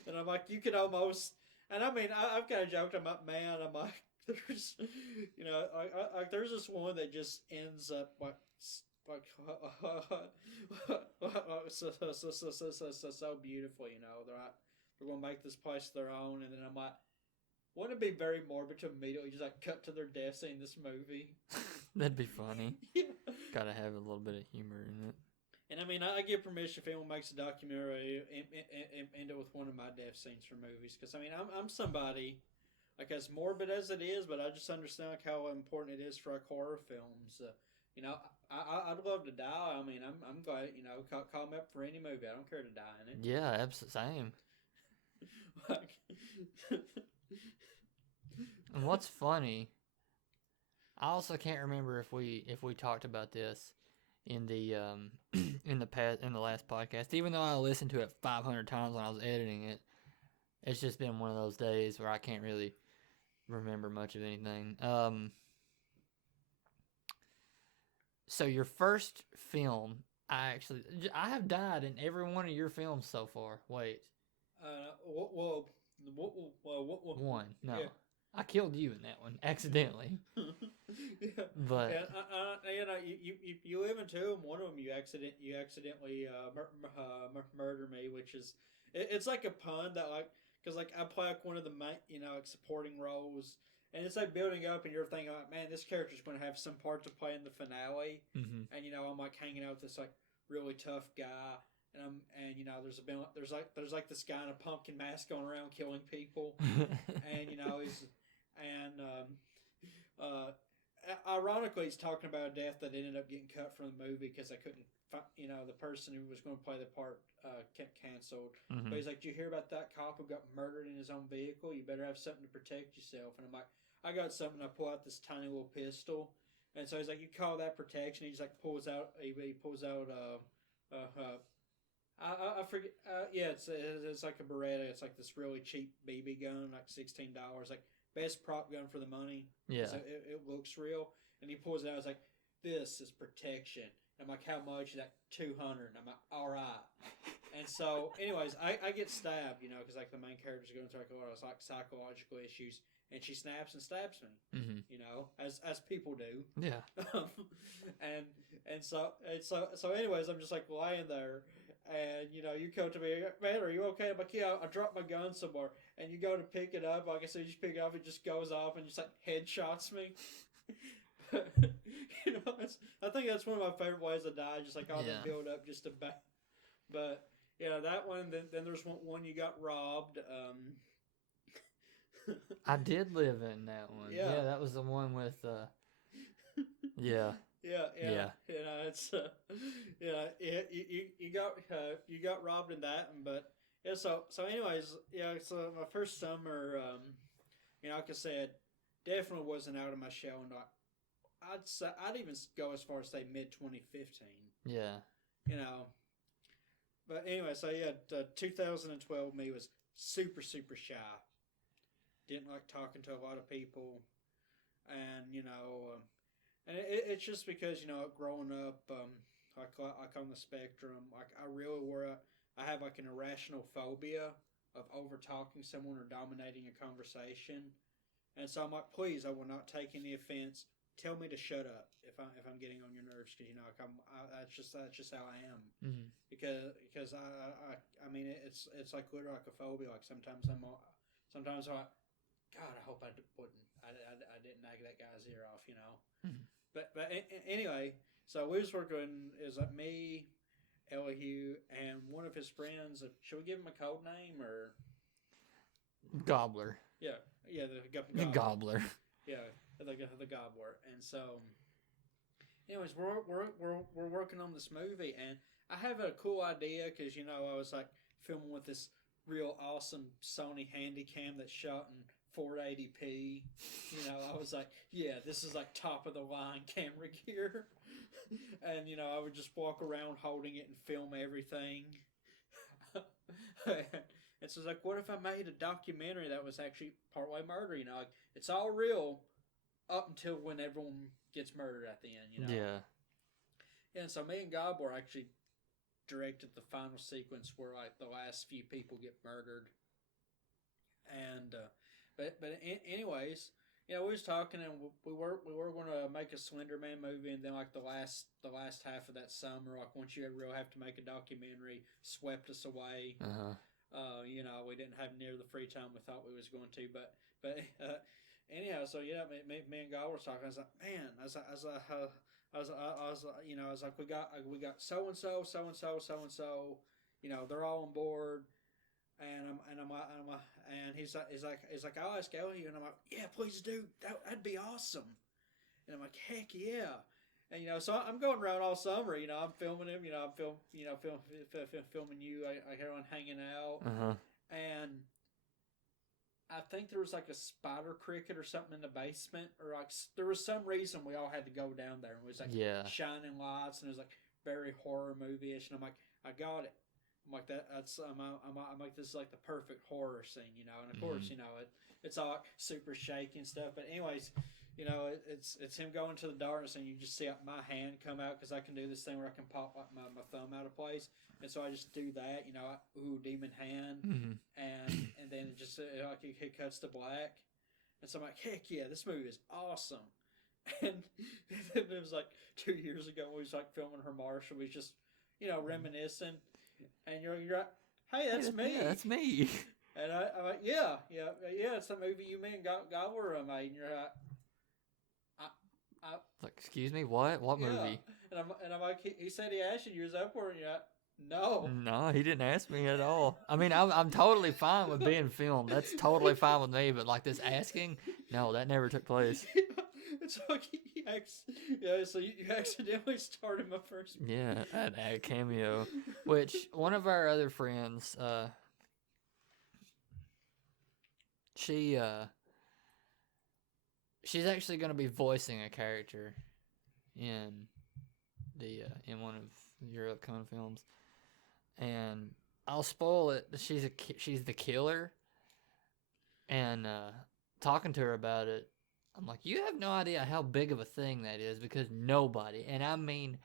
And I'm like, you could almost, and I mean, I've kind of joked, I'm like, man, I'm like, there's there's this one that just ends up like so beautiful, they're gonna make this place their own, and then I'm like, wouldn't it be very morbid to immediately just like cut to their death scene in this movie? That'd be funny. Yeah. Gotta have a little bit of humor in it. And I mean, I give permission if anyone makes a documentary end it with one of my death scenes for movies, because I mean, I'm somebody like as morbid as it is, but I just understand like how important it is for like horror films. I'd love to die. I mean, I'm glad, call me up for any movie. I don't care to die in it. Yeah, absolutely. Same. And what's funny, I also can't remember if we talked about this in the in the last podcast. Even though I listened to it 500 times when I was editing it, it's just been one of those days where I can't really remember much of anything. So your first film, I have died in every one of your films so far. Wait. Well, One. No. Yeah. I killed you in that one accidentally. Yeah. But And you know, you live in two, and one of them you accidentally murder me, which is it's like a pun that like because like I play like one of the main like supporting roles, and it's like building up, and you're thinking like, man, this character's going to have some part to play in the finale, and I'm like hanging out with this like really tough guy. And there's this guy in a pumpkin mask going around killing people, and ironically, he's talking about a death that ended up getting cut from the movie because I couldn't, the person who was going to play the part canceled. But he's like, "Did you hear about that cop who got murdered in his own vehicle? You better have something to protect yourself." And I'm like, "I got something." I pull out this tiny little pistol, and so he's like, "You call that protection?" He just like pulls out. He pulls out. I forget. Yeah, it's like a Beretta. It's like this really cheap BB gun, like $16. Like best prop gun for the money. yeah. So it looks real. And he pulls it out. He's like, "This is protection." I'm like, "How much?" He's like, $200. I'm like, "All right." And so, anyways, I get stabbed, because like the main character's going through like a lot of like psychological issues, and she snaps and stabs me, as people do. Yeah. So anyways, I'm just like lying there. And you come to me, "Man, are you okay?" I'm like, "Yeah, I dropped my gun somewhere." And you go to pick it up, like I said, you just pick it up, it just goes off and just like headshots me. I think that's one of my favorite ways to die, just like all the build up just to back. But that one. Then there's one you got robbed. I did live in that one. Yeah, that was the one with. Yeah. Yeah. It's you got robbed in that one, but yeah. So anyways, So my first summer, like I said, definitely wasn't out of my shell, and I'd even go as far as say mid 2015. Yeah. But anyway, so 2012 me was super shy. Didn't like talking to a lot of people, and and it's just because growing up, like on the spectrum, like I really I have like an irrational phobia of over talking someone or dominating a conversation, and so I'm like, please, I will not take any offense. Tell me to shut up if I'm getting on your nerves, because that's just how I am. Because I mean it's like literally like a phobia. Like sometimes I'm like, God, I hope I didn't nag that guy's ear off, But anyway, so we was working. Is like me, Elihu, and one of his friends. Should we give him a code name or Gobbler? Yeah, the Gobbler. Yeah, the Gobbler. And so, anyways, we're working on this movie, and I have a cool idea because I was like filming with this real awesome Sony Handycam that's shot in 480p. I was like, yeah, this is like top of the line camera gear. And I would just walk around holding it and film everything. And so it's like, what if I made a documentary that was actually partway murder? Like it's all real up until when everyone gets murdered at the end. Yeah. And so me and Gobbler actually directed the final sequence where like the last few people get murdered. And but anyways, we was talking, and we were going to make a Slender Man movie, and then like the last half of that summer, like once you really have to make a documentary, swept us away. We didn't have near the free time we thought we was going to, but anyhow, so me and God were talking. I was like, man, I was like, we got so and so, they're all on board. And he's like, I'll ask Ellie, and I'm like, yeah, please do. That'd be awesome. And I'm like, heck yeah. And so I'm going around all summer. I'm filming him. I'm filming you. I hear on hanging out. And I think there was like a spider cricket or something in the basement, or like there was some reason we all had to go down there. And it was like shining lights, and it was like very horror movie-ish. And I'm like, I got it. I'm like that. I'm like this is like the perfect horror scene, you know. And of course, you know it's all like super shaky and stuff. But anyways, you know it's him going to the darkness, and you just see my hand come out because I can do this thing where I can pop like my thumb out of place, and so I just do that, you know. Ooh, demon hand, and then it just like it cuts to black, and so I'm like, heck yeah, this movie is awesome. And it was like 2 years ago when we was like filming her Marshall. We was just, you know, reminiscing. And you're like, hey, that's me. Yeah, that's me. And I'm like, yeah, it's the movie you, me, and Gower made. And you're like, like, excuse me, what? What movie? And I'm like, he said he asked you, you was upward, and you're like, no. No, he didn't ask me at all. I mean, I'm totally fine with being filmed. That's totally fine with me. But like this asking, no, that never took place. It's like so you accidentally started my first movie. Yeah, a cameo. Which one of our other friends, she's actually going to be voicing a character in in one of your upcoming films, and I'll spoil it. She's the killer, and talking to her about it, I'm like, you have no idea how big of a thing that is, because nobody, and I mean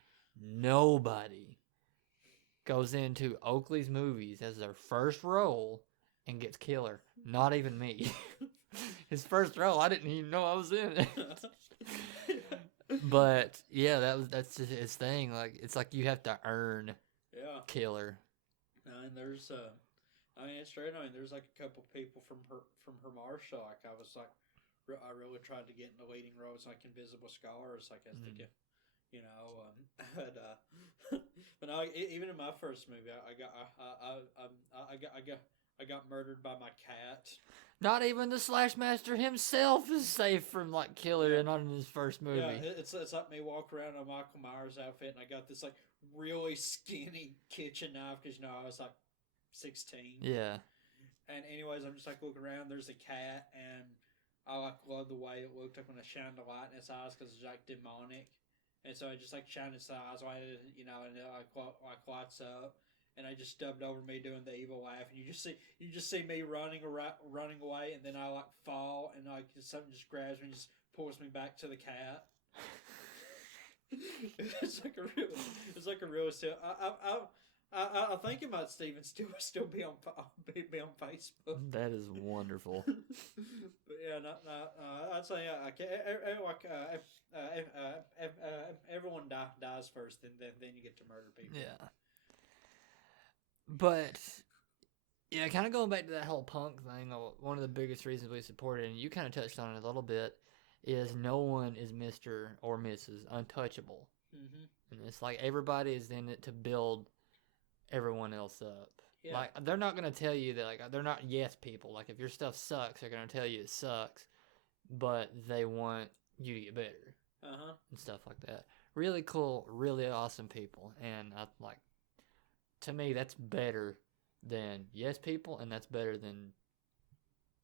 nobody, goes into Oakley's movies as their first role and gets killer. Not even me. His first role, I didn't even know I was in it. But yeah, that's just his thing. Like, it's like you have to earn killer. And there's I mean, it's straight. I mean, there's like a couple people from her Marshall. Like I was like, I really tried to get in the leading roles, like Invisible Scars, like as the, you know, but no, even in my first movie, I got murdered by my cat. Not even the Slash Master himself is safe from like killer, and not in his first movie. Yeah, it's like me walk around in a Michael Myers outfit, and I got this like really skinny kitchen knife because you know I was like 16. Yeah. And anyways, I'm just like looking around. There's a cat, and I like love the way it looked like when I shined the light in its eyes because it's like demonic. And so I just like shined its eyes light, you know, and it like lights up. And I just dubbed over me doing the evil laugh, and you just see me running away, and then I like fall, and like something just grabs me, and just pulls me back to the cat. It's like a real still. I think it might Steven still be on Facebook. That is wonderful. But yeah, I'd say everyone dies first, then you get to murder people. Yeah. But yeah, kind of going back to that whole punk thing, one of the biggest reasons we support it, and you kind of touched on it a little bit, is no one is Mr. or Mrs. Untouchable. And it's like everybody is in it to build everyone else up. Yeah. Like, they're not going to tell you that, like, they're not yes people. Like, if your stuff sucks, they're going to tell you it sucks, but they want you to get better. And stuff like that. Really cool, really awesome people. And I like, to me, that's better than yes people, and that's better than,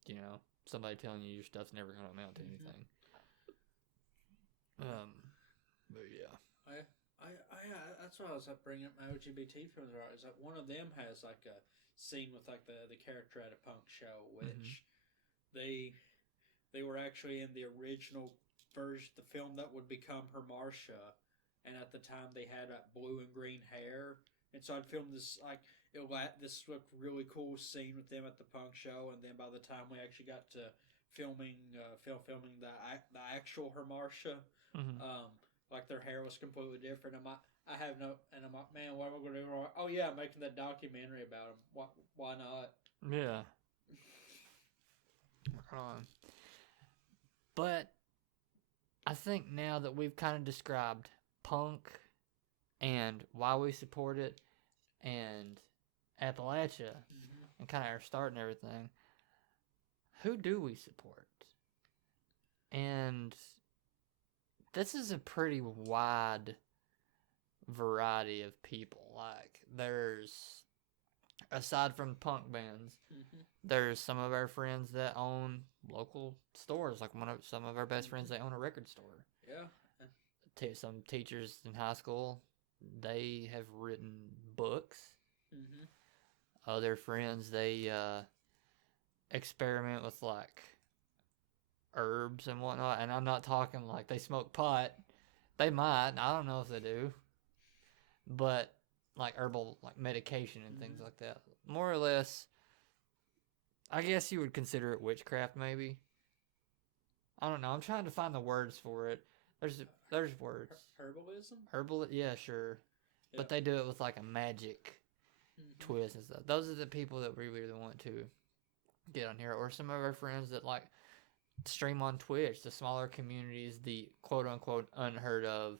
you know, somebody telling you your stuff's never going to amount to anything. But yeah. That's why I was like bringing up my LGBT films. Is like one of them has like a scene with like the character at a punk show, which they were actually in the original version, the film that would become her Marsha, and at the time they had blue and green hair, and so I'd filmed this like this really cool scene with them at the punk show, and then by the time we actually got to filming the actual her Marsha, like their hair was completely different. I'm like, man, what am I going to do? Oh yeah, I'm making that documentary about them. Why not? Yeah. But I think now that we've kind of described punk and why we support it and Appalachia and kind of our start and everything, who do we support? And this is a pretty wide variety of people. Like, there's, aside from punk bands, there's some of our friends that own local stores. Like some of our best friends, they own a record store. Yeah. Some teachers in high school, they have written books. other friends, they experiment with like herbs and whatnot, and I'm not talking like they smoke pot. They might. I don't know if they do, but like herbal like medication and things like that. More or less, I guess you would consider it witchcraft, maybe. I don't know. I'm trying to find the words for it. There's words. Herbalism? Herbal, yeah, sure. Yeah. But they do it with like a magic twist and stuff. Those are the people that we really want to get on here, or some of our friends that like stream on Twitch, the smaller communities, the quote unquote unheard of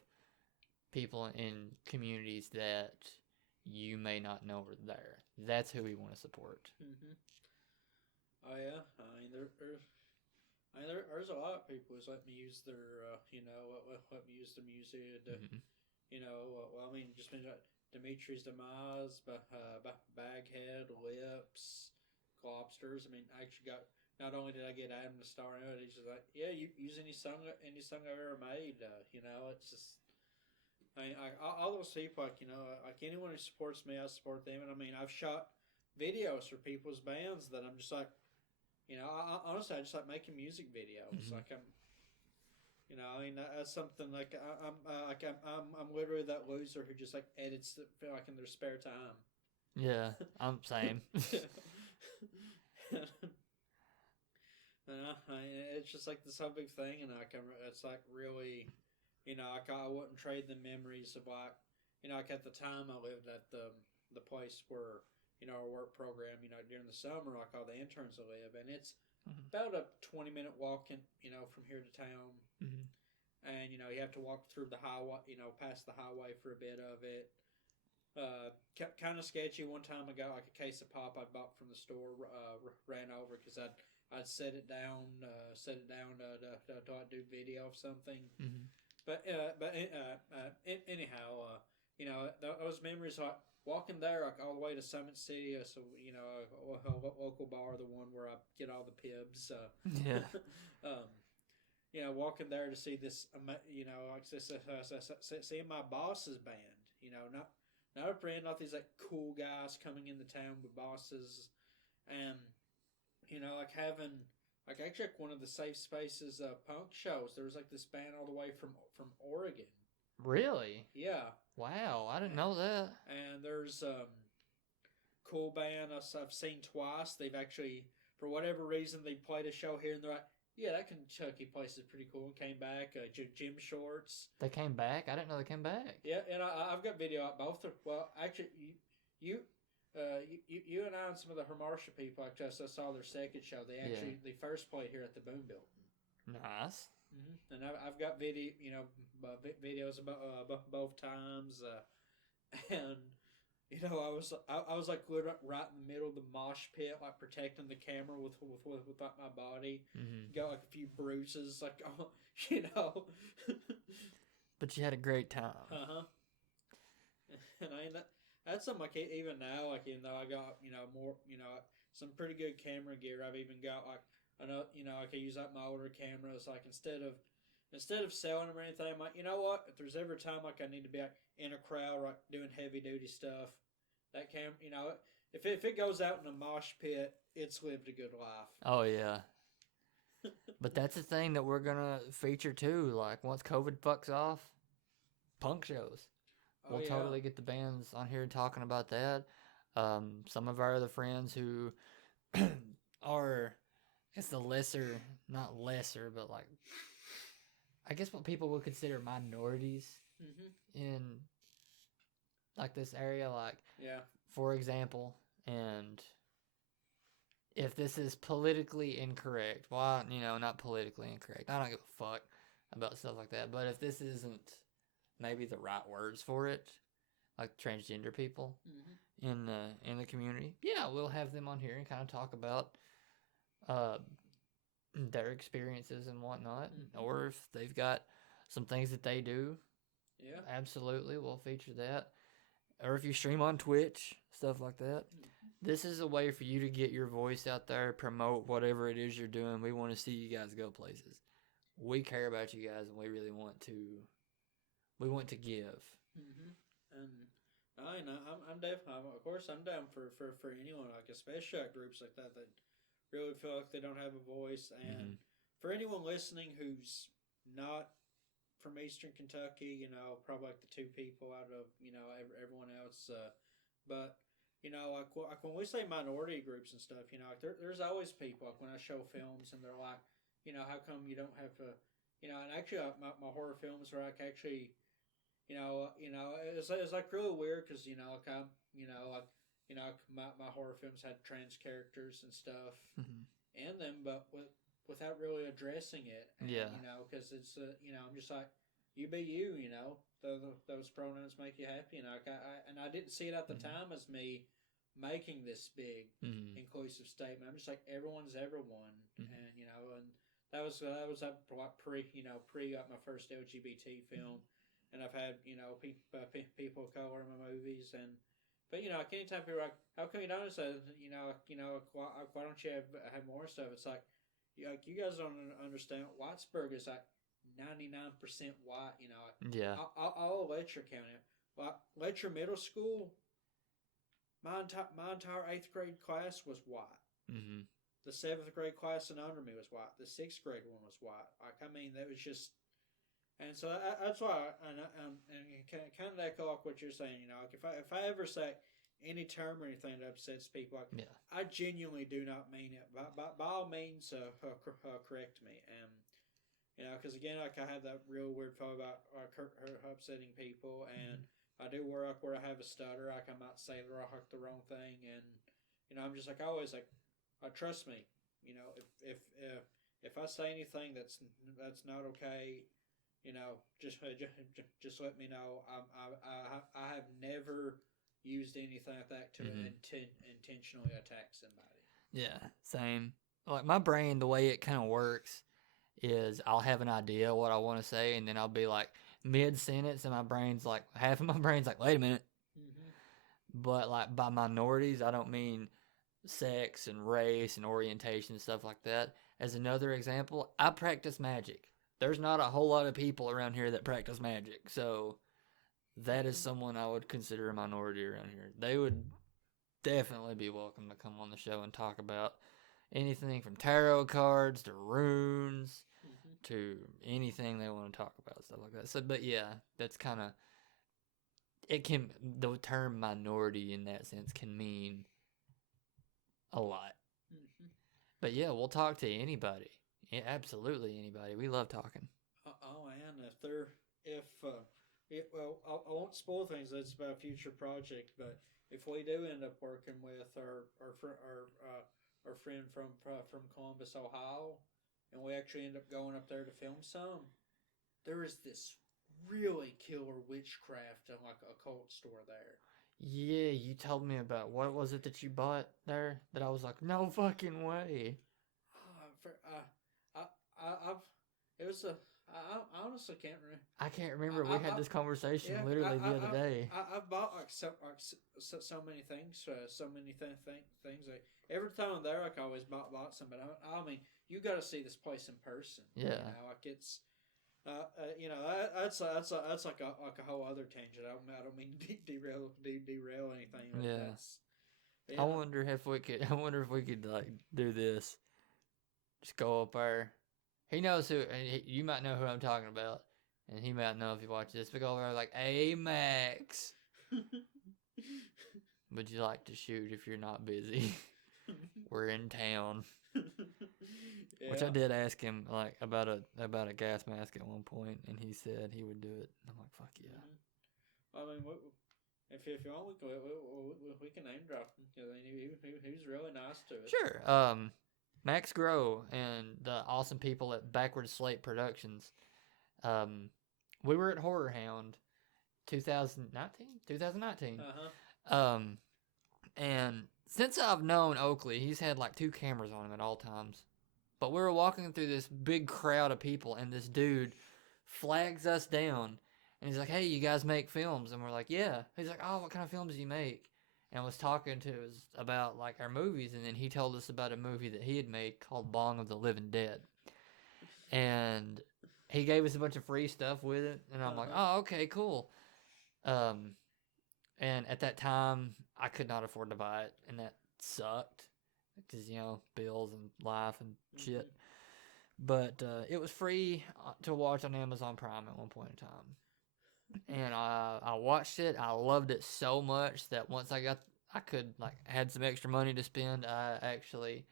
people in communities that you may not know are there. That's who we want to support. Oh yeah, I mean there's a lot of people who's let me use their let me use the music to, well I mean just been Dimitri's Demise, Baghead, Lips, Globsters. I mean I actually got, not only did I get Adam to star in it, he's just like, yeah, you use any song I've ever made. It's just, I mean, all those people, like anyone who supports me, I support them. And I mean, I've shot videos for people's bands that I'm just like, honestly, I just like making music videos. Like I mean, that's something like I'm literally that loser who just like edits like in their spare time. Yeah, I'm same. It's just like this whole big thing, and it's like really, I wouldn't trade the memories of like, like at the time I lived at the place where, our work program, during the summer, like all the interns live, and it's about a 20-minute walk from here to town, and you have to walk through the highway, past the highway for a bit of it. Kind of sketchy. One time I got like a case of pop I bought from the store, ran over because I'd set it down to do video of something. But anyhow, those memories, like walking there, like all the way to Summit City, so a local bar, the one where I get all the pibs. Walking there to see this, seeing my boss's band. Not a friend, not these like cool guys coming into town with bosses, and like having like actually like one of the Safe Spaces punk shows. There was like this band all the way from Oregon. Really? Yeah. Wow, I didn't know that. And there's cool band I've seen twice. They've actually, for whatever reason, they played a show here, and they're like, yeah, that Kentucky place is pretty cool. And came back, Gym Shorts. They came back? I didn't know they came back. Yeah, and I've got video of both. Well, actually, you and I and some of the Hermarsha people, I saw their second show. They first played here at the Boom Building. Nice. And I've got videos about both times, and I was like literally right in the middle of the mosh pit, like protecting the camera with like my body. Got like a few bruises, like But you had a great time. And that's something like even now, like I got more some pretty good camera gear. I've even got like I can use like my older cameras. Like instead of selling them or anything, I'm like, you know what? If there's ever a time like I need to be like in a crowd, like doing heavy duty stuff, that if it goes out in a mosh pit, it's lived a good life. Oh yeah. But that's the thing that we're gonna feature too. Like once COVID fucks off, punk shows. We'll totally get the bands on here talking about that. Some of our other friends who are, I guess not lesser, but like, I guess what people would consider minorities in like this area. Like, for example, and if this is politically incorrect, well, not politically incorrect. I don't give a fuck about stuff like that. But if this isn't maybe the right words for it, like transgender people in the community, we'll have them on here and kind of talk about their experiences and whatnot, or if they've got some things that they do, absolutely, we'll feature that. Or if you stream on Twitch, stuff like that. This is a way for you to get your voice out there, promote whatever it is you're doing. We want to see you guys go places. We care about you guys, and we really want to. We want to give. And I know. I'm definitely. Of course, I'm down for anyone, like especially at groups like that really feel like they don't have a voice, and Mm-hmm. for anyone listening who's not from Eastern Kentucky, probably like the two people out of everyone else. But like when we say minority groups and stuff, like there's always people like when I show films and they're like, how come you don't have a, and actually my horror films are like actually, it's like really weird because like I'm, like my horror films had trans characters and stuff Mm-hmm. in them, but without really addressing it, and Yeah. because it's I'm just like you be you, those pronouns make you happy, and I didn't see it at the Mm-hmm. time as me making this big Mm-hmm. inclusive statement. I'm just like everyone's everyone, Mm-hmm. and and that was up pre my first LGBT film, and I've had people of color in my movies, and but like anytime people are like, how come you don't say why don't you have more stuff? It's like you guys don't understand. Whitesburg is like 99% white. Yeah. I'll lecture county. Well, lecture middle school. My entire eighth grade class was white. Mm-hmm. The seventh grade class and under me was white. The sixth grade one was white. Like I mean, that was just. And so that's why, and kind of echo like what you're saying. Like if I ever say any term or anything that upsets people, like Yeah. I genuinely do not mean it. By all means, correct me. And because again, like I have that real weird feeling about upsetting people, and Mm-hmm. I do work where I have a stutter. Like I might say the wrong thing, and I'm just like always like, trust me. If I say anything that's not okay, just let me know. I have never used anything like that to Mm-hmm. intentionally attack somebody. Yeah. Same. Like my brain, the way it kind of works is I'll have an idea what I want to say, and then I'll be like mid sentence, and my brain's like half of my brain's like, wait a minute. Mm-hmm. But like by minorities, I don't mean sex and race and orientation and stuff like that. As another example, I practice magic. There's not a whole lot of people around here that practice magic, so that is Mm-hmm. someone I would consider a minority around here. They would definitely be welcome to come on the show and talk about anything from tarot cards to runes Mm-hmm. to anything they want to talk about, stuff like that. So, but yeah, that's kind of it. Can the term minority in that sense can mean a lot. Mm-hmm. But yeah, we'll talk to anybody. Yeah, absolutely anybody. We love talking. Oh, and well, I won't spoil things. That's about a future project. But if we do end up working with our friend from Columbus, Ohio, and we actually end up going up there to film some, there is this really killer witchcraft and like a cult store there. Yeah, you told me about what was it that you bought there that I was like, no fucking way. For, I've it was a I honestly can't remember. I can't remember. We had this conversation Yeah, literally the other day. I've bought so many things, things. Like, every time I'm there, like I always bought some. But I mean, you got to see this place in person. Yeah. Like it's. That's like a whole other tangent. I don't mean to derail anything. But Yeah. that's. I Yeah. wonder if we could. I wonder if we could like do this. Just go up there. He knows who. And you might know who I'm talking about, and he might know if you watch this. But go over there like, "Hey Max, would you like to shoot if you're not busy? We're in town." Yeah. Which I did ask him like about a gas mask at one point, and he said he would do it. I'm like, fuck yeah. Mm-hmm. I mean, if you want, we can name drop him. He was really nice to us. Sure. Max Grow and the awesome people at Backward Slate Productions. We were at Horror Hound 2019. Uh-huh. And since I've known Oakley, he's had like 2 cameras on him at all times. But we were walking through this big crowd of people, and this dude flags us down. And he's like, hey, you guys make films? And we're like, yeah. He's like, oh, what kind of films do you make? And was talking to us about like our movies. And then he told us about a movie that he had made called Bong of the Living Dead. And he gave us a bunch of free stuff with it. And I'm like, oh, okay, cool. And at that time, I could not afford to buy it, and that sucked because bills and life and shit. But it was free to watch on Amazon Prime at one point in time, and I watched it. I loved it so much that once I had some extra money to spend, I actually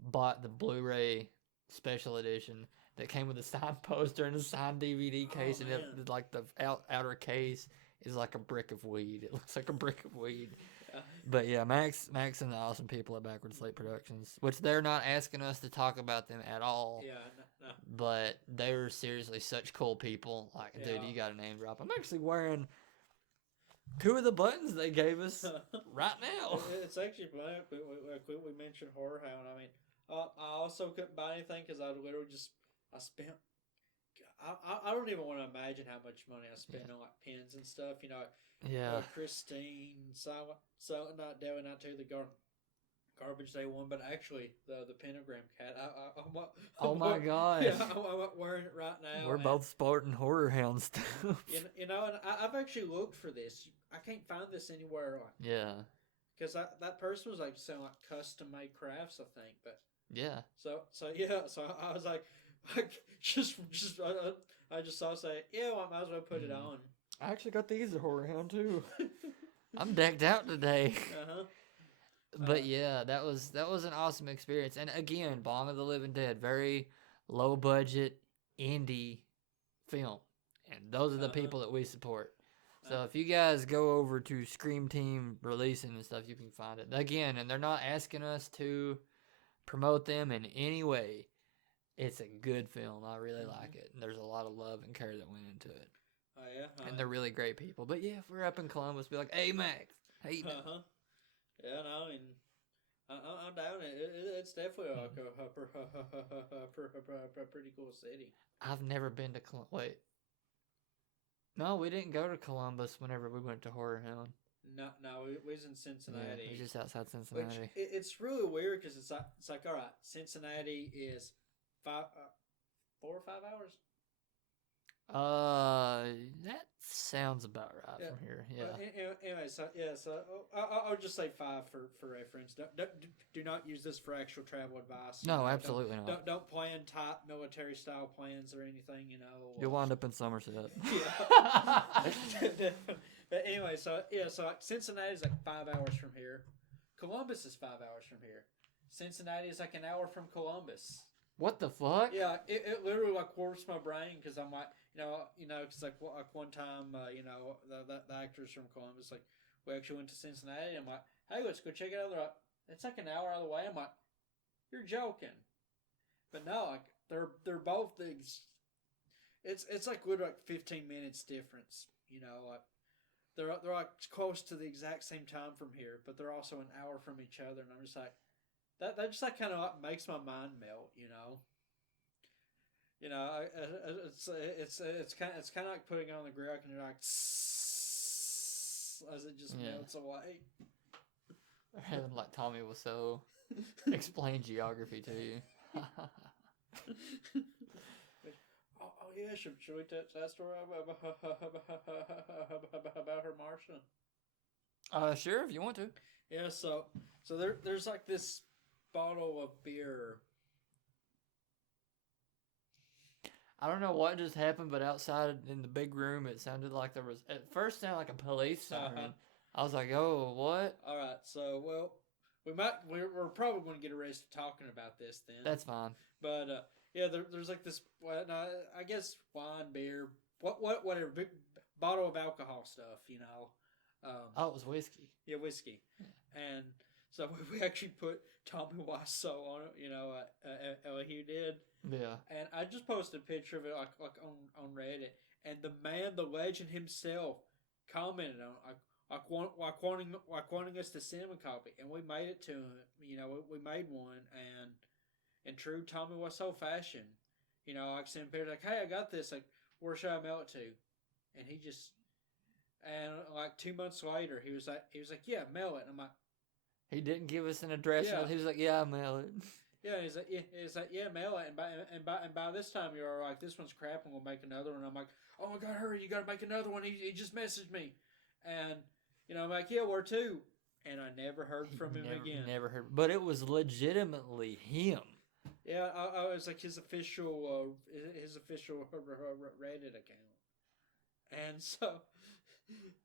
bought the Blu-ray special edition that came with a signed poster and a signed DVD case, and it, like the outer case is like a brick of weed. It looks like a brick of weed. Yeah. But yeah, Max and the awesome people at Backward Slate Productions, which they're not asking us to talk about them at all. Yeah, no. But they're seriously such cool people. Like, dude, you got a name drop. I'm actually wearing 2 of the buttons they gave us right now. It's actually funny. We mentioned Horror Hound. I mean, I also couldn't buy anything because I literally I spent. I don't even want to imagine how much money I spent on like pens and stuff. Christine, Silent Night, Deadly Night 2, the Garbage Day one, but actually the pentagram cat. Oh my gosh! Yeah, I'm wearing it right now. We're both sporting Horror Hound stuff. And I've actually looked for this. I can't find this anywhere. Because that person was like selling like custom made crafts, I think. But yeah. So I was like, I just saw say, I might as well put it on. I actually got these at Horror Hound too. I'm decked out today. But yeah, that was an awesome experience. And again, Bong of the Living Dead, very low budget indie film, and those are the people that we support. So if you guys go over to Scream Team Releasing and stuff, you can find it again. And they're not asking us to promote them in any way. It's a good film. I really like it. And there's a lot of love and care that went into it. Oh, yeah? And they're really great people. But yeah, if we're up in Columbus, be like, hey, Max. How you doing? Yeah, no, I mean, I'm down. It's definitely a pretty cool city. I've never been to Columbus. Wait. No, we didn't go to Columbus whenever we went to Horror Hound. No, we was in Cincinnati. Yeah, we just outside Cincinnati. Which, it's really weird because it's like, all right, Cincinnati is 4 or 5 hours. That sounds about right from here. Yeah. Anyway, so I'll just say 5 for reference. Do not use this for actual travel advice. No, absolutely not. Don't plan tight military style plans or anything. You'll wind up in Somerset. Yeah. But anyway, so like Cincinnati is like 5 hours from here. Columbus is 5 hours from here. Cincinnati is like an hour from Columbus. What the fuck? Yeah, it literally like warps my brain because I'm like, because like one time, the actors from Columbus, like, we actually went to Cincinnati. And I'm like, hey, let's go check it out. They're like, it's like an hour out of the way. I'm like, you're joking. But no, like they're both it's like literally like 15 minutes difference. Like they're like close to the exact same time from here, but they're also an hour from each other. And I'm just like, that just like kind of like makes my mind melt. It's kind of like putting it on the grill and you're like, as it just melts away. Like Tommy Wiseau explain geography to you. Oh yeah, should we tell that story about her Marcia? Sure, if you want to. Yeah, so there's like this bottle of beer. I don't know what just happened, but outside in the big room, it sounded like there was, at first sounded like a police siren. I was like, oh, what? All right, so, well, we're probably going to get arrested talking about this then. That's fine. But, yeah, there's like this, I guess wine, beer, whatever, big bottle of alcohol stuff, it was whiskey. Yeah, whiskey. And so we actually put Tommy Wiseau on it, LEOG did. Yeah. And I just posted a picture of it like on Reddit, and the legend himself commented on wanting us to send him a copy, and we made it to him. We made one, and in true Tommy Wiseau fashion, I sent him a picture like, hey, I got this. Like, where should I mail it to? And he just, and like 2 months later, he was like, yeah, mail it. And I'm like, he didn't give us an address. Yeah. He was like, yeah, I'll mail it. Yeah, he's like, yeah, mail it, and by this time you're like, this one's crap, and we'll make another one. I'm like, oh my god, hurry, you gotta make another one. He just messaged me, and I'm like, yeah, where to? And I never heard from him again. Never heard, but it was legitimately him. Yeah, I was like his official Reddit account, and so,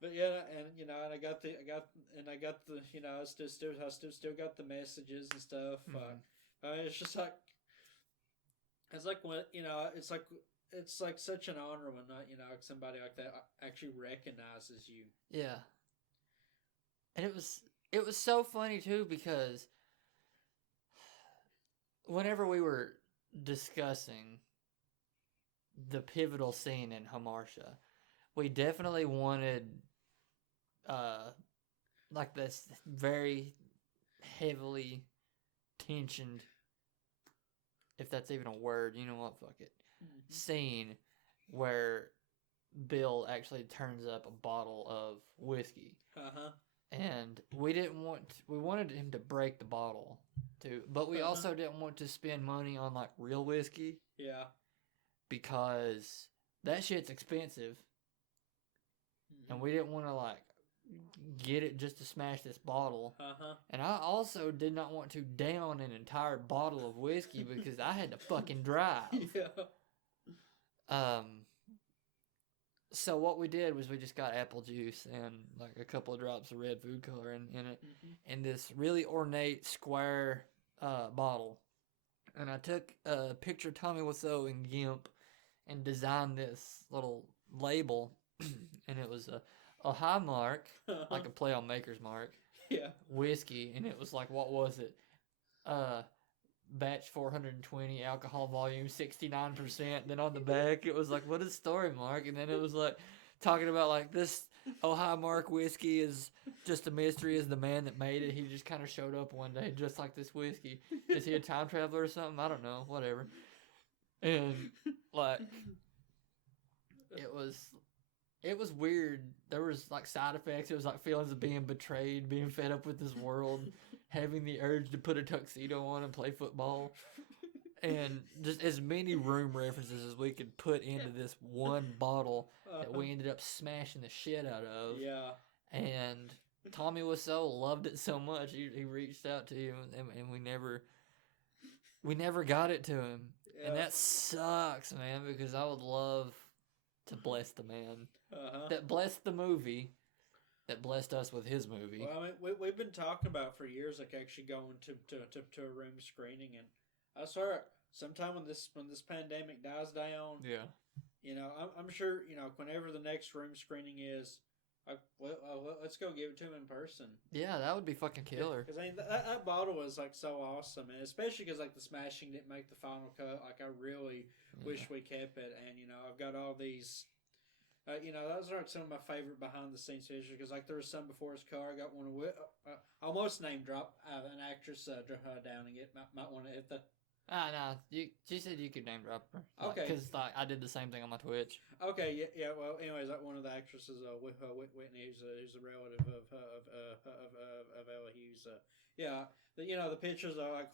but yeah, and and I got the, I still got the messages and stuff. It's just like, it's like when it's like such an honor when somebody like that actually recognizes you. Yeah, and it was so funny too because whenever we were discussing the pivotal scene in Hamartia, we definitely wanted like this very heavily tensioned, if that's even a word, you know what, fuck it, scene where Bill actually turns up a bottle of whiskey. And we wanted him to break the bottle too, but we also didn't want to spend money on like real whiskey. Yeah. Because that shit's expensive. And we didn't want to like get it just to smash this bottle. And I also did not want to down an entire bottle of whiskey because I had to fucking drive. Yeah. So what we did was we just got apple juice and like a couple of drops of red food color in it, in this really ornate square bottle. And I took a picture of Tommy Wiseau and Gimp and designed this little label, and it was a high mark, like a play on Maker's Mark, whiskey, and it was like, what was it? Batch 420, alcohol volume 69%. Then on the back, it was like, what is story, Mark? And then it was like, talking about like this Ohio Mark whiskey is just a mystery. Is the man that made it? He just kind of showed up one day, just like this whiskey. Is he a time traveler or something? I don't know. Whatever. And like, it was weird. There was like side effects. It was like feelings of being betrayed, being fed up with this world, having the urge to put a tuxedo on and play football, and just as many room references as we could put into this one bottle that we ended up smashing the shit out of. Yeah. And Tommy Wiseau loved it so much, he reached out to you, and we never got it to him. Yeah. And that sucks, man, because I would love to bless the man that blessed the movie, that blessed us with his movie. Well, I mean, we've been talking about for years, like actually going to a room screening, and I swear, sometime when this pandemic dies down, I'm sure whenever the next room screening is, let's go give it to him in person. Yeah, that would be fucking killer. Because I mean, that bottle was like so awesome, and especially because like the smashing didn't make the final cut. Like I really wish we kept it, and I've got all these. Those are some of my favorite behind the scenes pictures because like there was some before his car. I got one of almost name drop an actress downing it. Might want to hit the. No, she said you could name drop her. Okay. Because I did the same thing on my Twitch. Okay, yeah. Well, anyways, like one of the actresses, Whitney, who's a relative of Ella Hughes. The pictures are like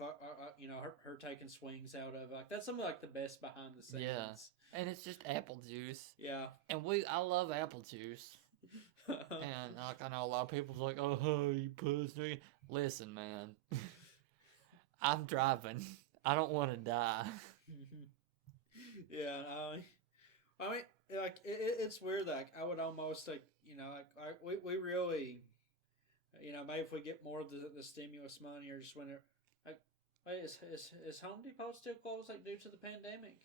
her taking swings out of like that's some of like the best behind the scenes. Yeah, and it's just apple juice. Yeah, and I love apple juice. And like I know a lot of people's like, oh, you pussy. Listen, man, I'm driving. I don't want to die. Yeah, I mean, like it's weird. Like I would almost like we really, maybe if we get more of the stimulus money or just when it like, wait, is Home Depot still closed like due to the pandemic?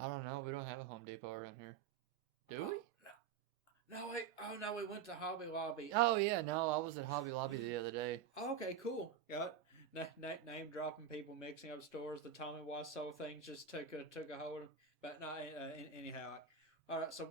I don't know. We don't have a Home Depot around here. Do we? No, wait. Oh no, we went to Hobby Lobby. Oh yeah, no, I was at Hobby Lobby the other day. Okay, cool. Got name dropping people mixing up stores. The Tommy Wiseau thing just took a hold of. But no, anyhow. All right, so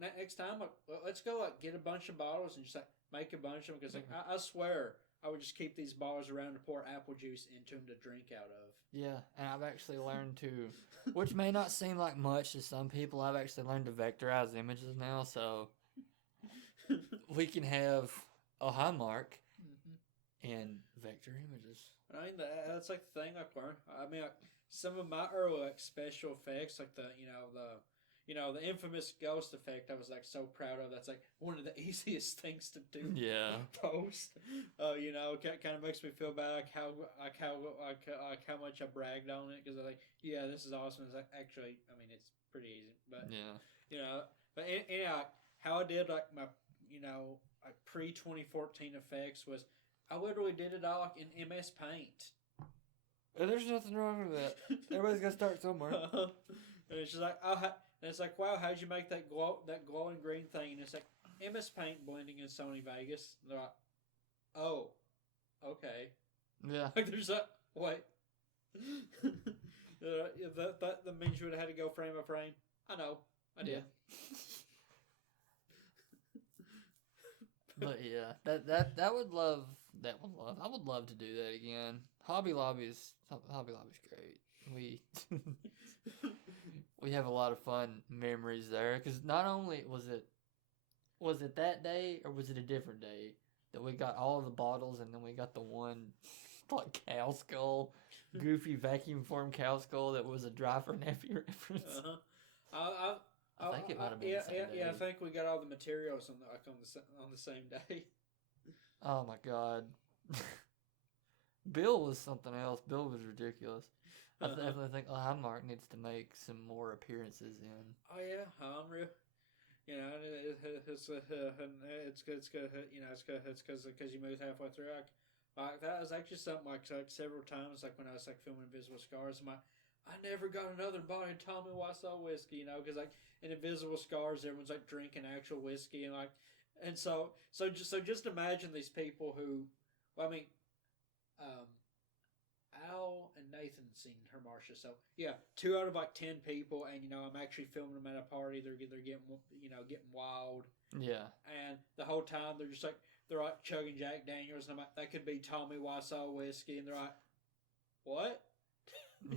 next time let's go get a bunch of bottles and just make a bunch of them because I swear I would just keep these bottles around to pour apple juice into them to drink out of. Yeah, and I've actually learned to, which may not seem like much to some people, I've actually learned to vectorize images now, so we can have a high mark and vector images. I mean, that's like the thing I've learned. I mean, some of my early special effects, like the infamous ghost effect. I was like so proud of. That's like one of the easiest things to do. Yeah. Post. Kind of makes me feel bad like how much I bragged on it because I'm like, yeah, this is awesome. It's like, actually, I mean, it's pretty easy, but yeah. But anyhow, how I did like my like pre 2014 effects was I literally did it all like in MS Paint. And there's nothing wrong with that. Everybody's got to start somewhere. And it's just like, and it's like, wow, how'd you make that glowing green thing? And it's like MS Paint blending in Sony Vegas. And they're like, oh, okay. Yeah. Like there's that. Wait. That means you would have had to go frame by frame. I know. I did. But yeah, that would love. I would love to do that again. Hobby Lobby's great. We have a lot of fun memories there because not only was it that day or was it a different day that we got all of the bottles and then we got the one like cow skull, goofy vacuum form cow skull that was a Dry for Nappy reference. I think it might have been the same day. Yeah, I think we got all the materials on the same day. Oh my god. Bill was something else. Bill was ridiculous. I definitely think Highmark needs to make some more appearances in. Oh yeah, Heinrich. It's good. It's because you moved halfway through. Like that was actually something like several times, like when I was like filming Invisible Scars. I never got another bottle of Tommy Wiseau whiskey, because like in Invisible Scars, everyone's like drinking actual whiskey and so just imagine these people who, well, I mean, Al and Nathan seen Her Marcia, so yeah, 2 out of like 10 people, and I'm actually filming them at a party. They're getting getting wild. Yeah. And the whole time they're like chugging Jack Daniels, and I'm like, that could be Tommy Wiseau whiskey, and they're like, what?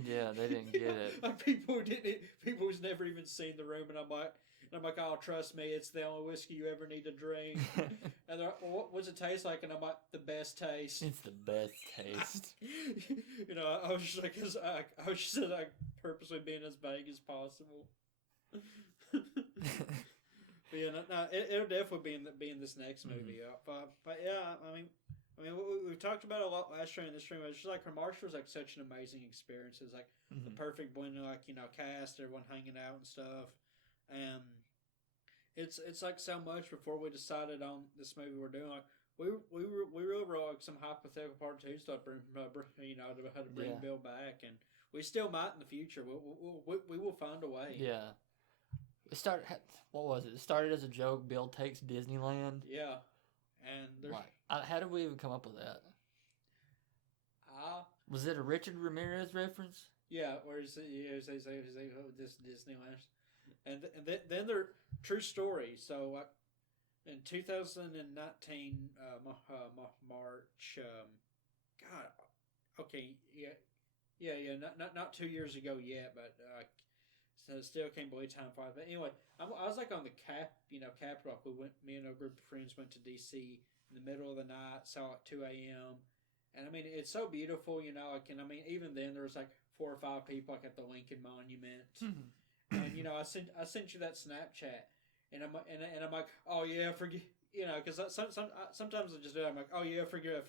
Yeah, they didn't get it. Like people who's never even seen the room, and I'm like, oh, trust me, it's the only whiskey you ever need to drink. And they're like, well, what's it taste like? And I'm like, the best taste. It's the best taste. I was just like, I was just like purposely being as vague as possible. But yeah, no, it'll definitely be in this next movie. But yeah, I mean, we've talked about it a lot last stream and this stream. It's just like Her Marcia was like such an amazing experience. It's like the perfect blend of like cast, everyone hanging out and stuff, and it's like so much before we decided on this movie we're doing. Like we really wrote like some hypothetical part 2 stuff, to bring Bill back, and we still might in the future. We will find a way. Yeah. What was it? It started as a joke. Bill takes Disneyland. Yeah. And there's how did we even come up with that? Was it a Richard Ramirez reference? Yeah, where he says this Disneyland, and then they're true story. So in 2019 March, God, okay, yeah, not 2 years ago yet, but so still can't believe time flies. But anyway, I was like on the Cap Rock. Me and a group of friends went to DC in the middle of the night, saw at 2 a.m. And I mean, it's so beautiful, and I mean, even then there was like 4 or 5 people like at the Lincoln Monument. And I sent you that Snapchat, and I'm like, oh yeah, forget, because sometimes I just do. I'm like, oh yeah, forget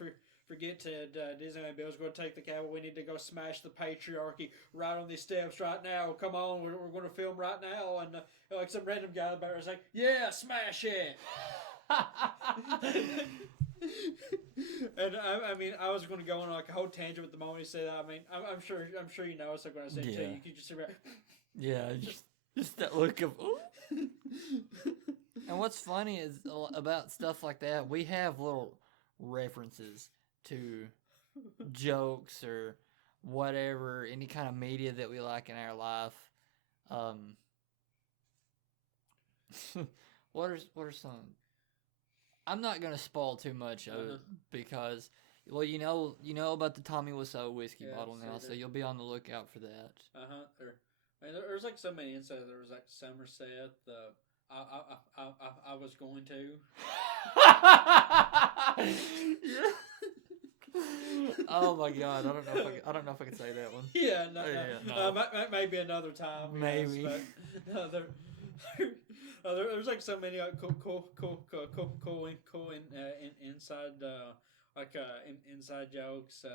to Disneyland. Bill's going to take the cab. We need to go smash the patriarchy right on these steps right now. Come on, we're going to film right now. And like some random guy in the back was like, yeah, smash it. And I mean, I was going to go on like a whole tangent with the moment he said that. I mean, I'm sure you know. So when I said to you, you could just see right. Yeah, just that look of. And what's funny is about stuff like that, we have little references to jokes or whatever, any kind of media that we like in our life. What are some? I'm not gonna spoil too much of it because, well, you know about the Tommy Wiseau whiskey bottle now, so you'll be on the lookout for that. There's like so many insights. There was like Somerset. I was going to. Oh my God! I don't know if I can say that one. Yeah, no. Maybe another time. Maybe. Yes, but, There's like so many like inside inside jokes.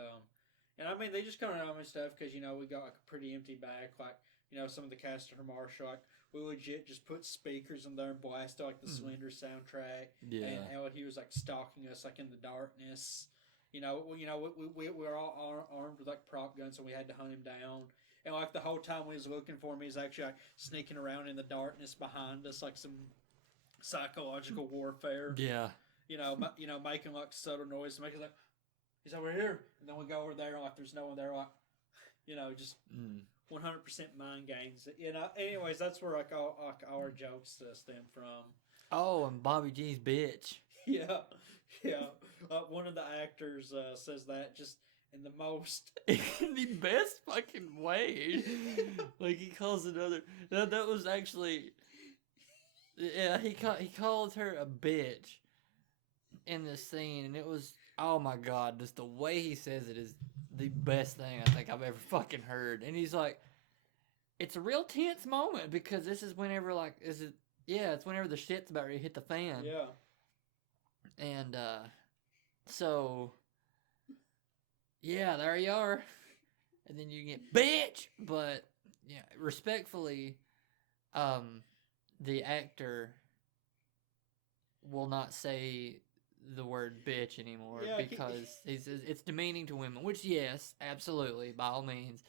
And I mean they just come around with stuff because you know we got like a pretty empty back. Like you know some of the cast of Marshall, like we legit just put speakers in there and blast like the Slender soundtrack. Yeah. And he was like stalking us like in the darkness. You know, we were all armed with like prop guns, and we had to hunt him down. And like the whole time we was looking for him, he's actually like sneaking around in the darkness behind us, like some psychological warfare. Yeah. You know, making like subtle noise, making like he's over here, and then we go over there, like there's no one there, like you know, just 100% mind games. You know, anyways, that's where like all our jokes stem from. Oh, and Bobby G's bitch. Yeah. One of the actors says that just in the most in the best fucking way. Like he calls another. That was actually. Yeah, he calls her a bitch in this scene, and it was, oh my god, just the way he says it is the best thing I think I've ever fucking heard. And he's like, it's a real tense moment because this is whenever it's whenever the shit's about ready to hit the fan. Yeah. And so yeah, there you are. And then you get bitch, but yeah, respectfully, the actor will not say the word bitch anymore because it's demeaning to women, which yes, absolutely, by all means.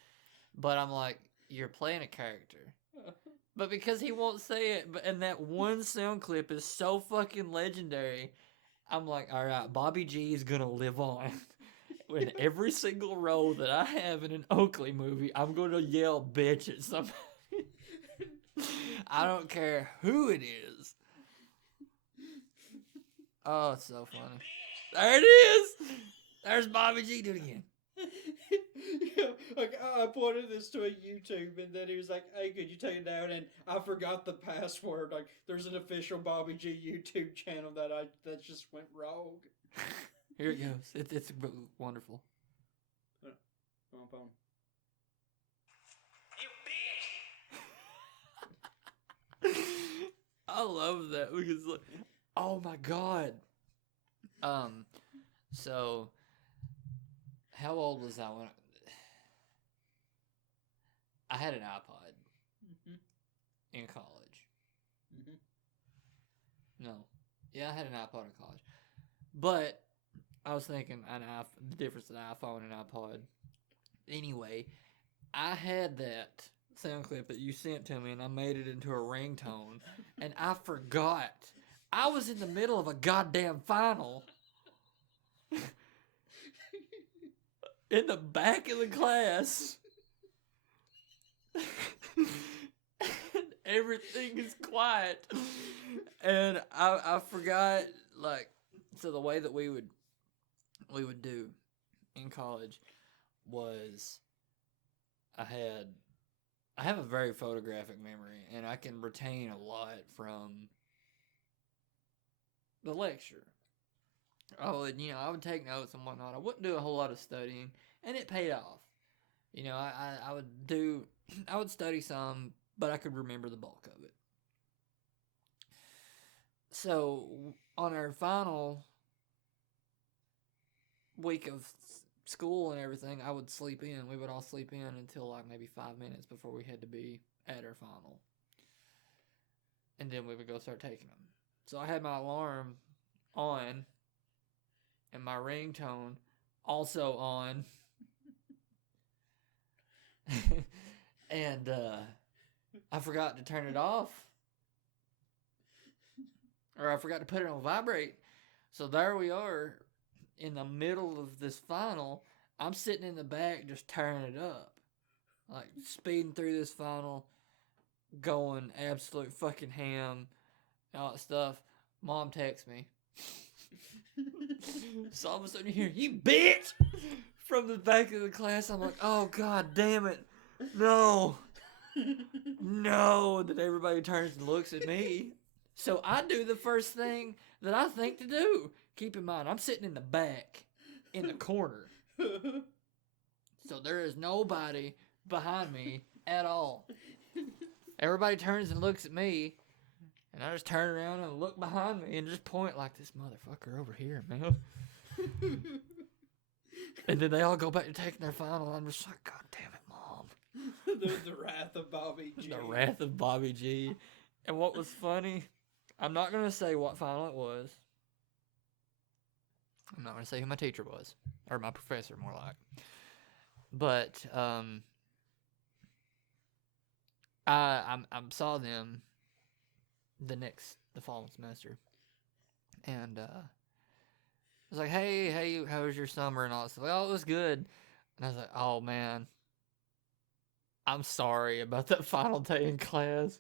But I'm like, you're playing a character. But because he won't say it, and that one sound clip is so fucking legendary, I'm like, all right, Bobby G is gonna live on. In every single role that I have in an Oakley movie, I'm gonna yell bitch at somebody. I don't care who it is. Oh, it's so funny. There it is. There's Bobby G. Do it again. Yeah, like I pointed this to a YouTube, and then he was like, "Hey, could you take it down?" And I forgot the password. Like, there's an official Bobby G YouTube channel that just went rogue. Here it goes. It's wonderful. Boom. You bitch! I love that because, like, oh my god. So, how old was I when I had an iPod in college? No. Yeah, I had an iPod in college. But I was thinking the difference in an iPhone and an iPod. Anyway, I had that sound clip that you sent to me, and I made it into a ringtone, and I forgot. I was in the middle of a goddamn final. In the back of the class. And everything is quiet. And I forgot, like, so the way that we would do in college was I have a very photographic memory, and I can retain a lot from the lecture. I would take notes and whatnot. I wouldn't do a whole lot of studying, and it paid off. You know, I would study some, but I could remember the bulk of it. So on our final week of school and everything, I would sleep in. We would all sleep in until like maybe 5 minutes before we had to be at our final. And then we would go start taking them. So I had my alarm on and my ringtone also on. And I forgot to turn it off. Or I forgot to put it on vibrate. So there we are in the middle of this final. I'm sitting in the back just tearing it up. Like speeding through this final, going absolute fucking ham, and all that stuff. Mom texts me. So all of a sudden you hear, "You bitch!" from the back of the class. I'm like, oh god damn it. No. No. And then everybody turns and looks at me. So I do the first thing that I think to do. Keep in mind, I'm sitting in the back, in the corner. So there is nobody behind me at all. Everybody turns and looks at me, and I just turn around and look behind me and just point like this motherfucker over here, man. And then they all go back to taking their final. I'm just like, God damn it, Mom. the wrath of Bobby G. The wrath of Bobby G. And what was funny, I'm not going to say what final it was. I'm not going to say who my teacher was. Or my professor, more like. But I saw them the following semester. And I was like, hey, how was your summer? And all this. Like, oh, it was good. And I was like, oh, man. I'm sorry about that final day in class.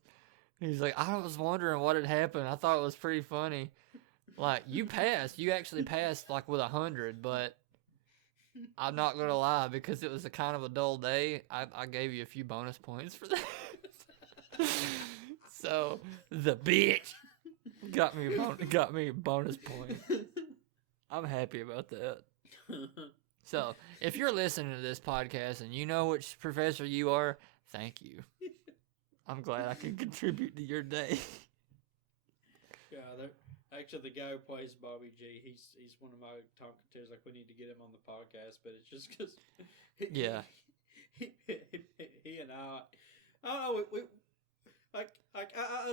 And he's like, I was wondering what had happened. I thought it was pretty funny. Like, you passed. You actually passed, like, with 100, but I'm not going to lie, because it was a kind of a dull day, I gave you a few bonus points for that. So, the bitch got me a bonus point. I'm happy about that. So, if you're listening to this podcast and you know which professor you are, thank you. I'm glad I can contribute to your day. Yeah, actually, the guy who plays Bobby G, he's one of my talking to. Like, we need to get him on the podcast, but it's just because Yeah. he and I don't know, we I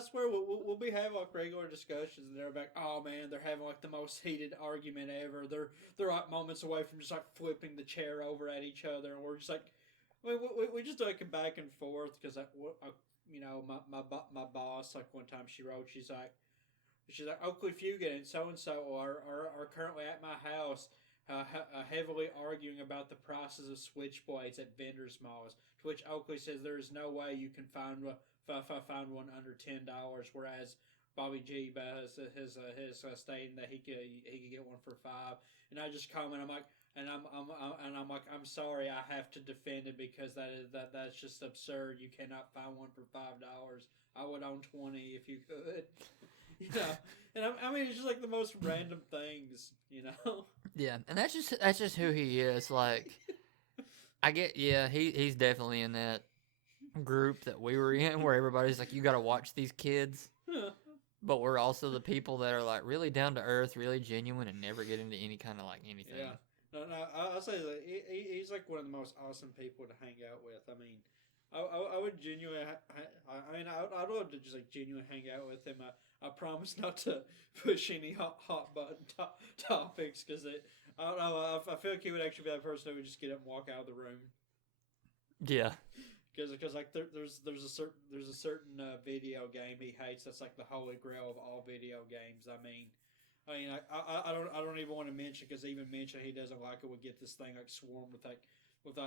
swear we'll be having like regular discussions, and they're like, oh man, they're having like the most heated argument ever. They're like moments away from just like flipping the chair over at each other, and we're just like, we just like back and forth because you know, my boss, like one time she's like Oakley Fugit and so are currently at my house. Heavily arguing about the prices of switchblades at vendors' malls. To which Oakley says there is no way you can find one under $10, whereas Bobby G has stating that he could get one for $5. And I just comment, I'm like, I'm sorry, I have to defend it because that's just absurd. You cannot find one for $5. I would own 20 if you could. You know, and I mean, it's just like the most random things, you know. Yeah, and that's just who he is. Like, I get, yeah, he's definitely in that group that we were in, where everybody's like, you got to watch these kids, but we're also the people that are like really down to earth, really genuine, and never get into any kind of like anything. Yeah, no, I'll say that he's like one of the most awesome people to hang out with. I mean, I would genuinely, I'd love to just like genuinely hang out with him. I promise not to push any hot button topics because I don't know. I feel like he would actually be that person who would just get up and walk out of the room. Yeah. Because like there's a certain video game he hates that's like the holy grail of all video games. I mean, I don't even want to mention, because even mention he doesn't like it would get this thing like swarmed with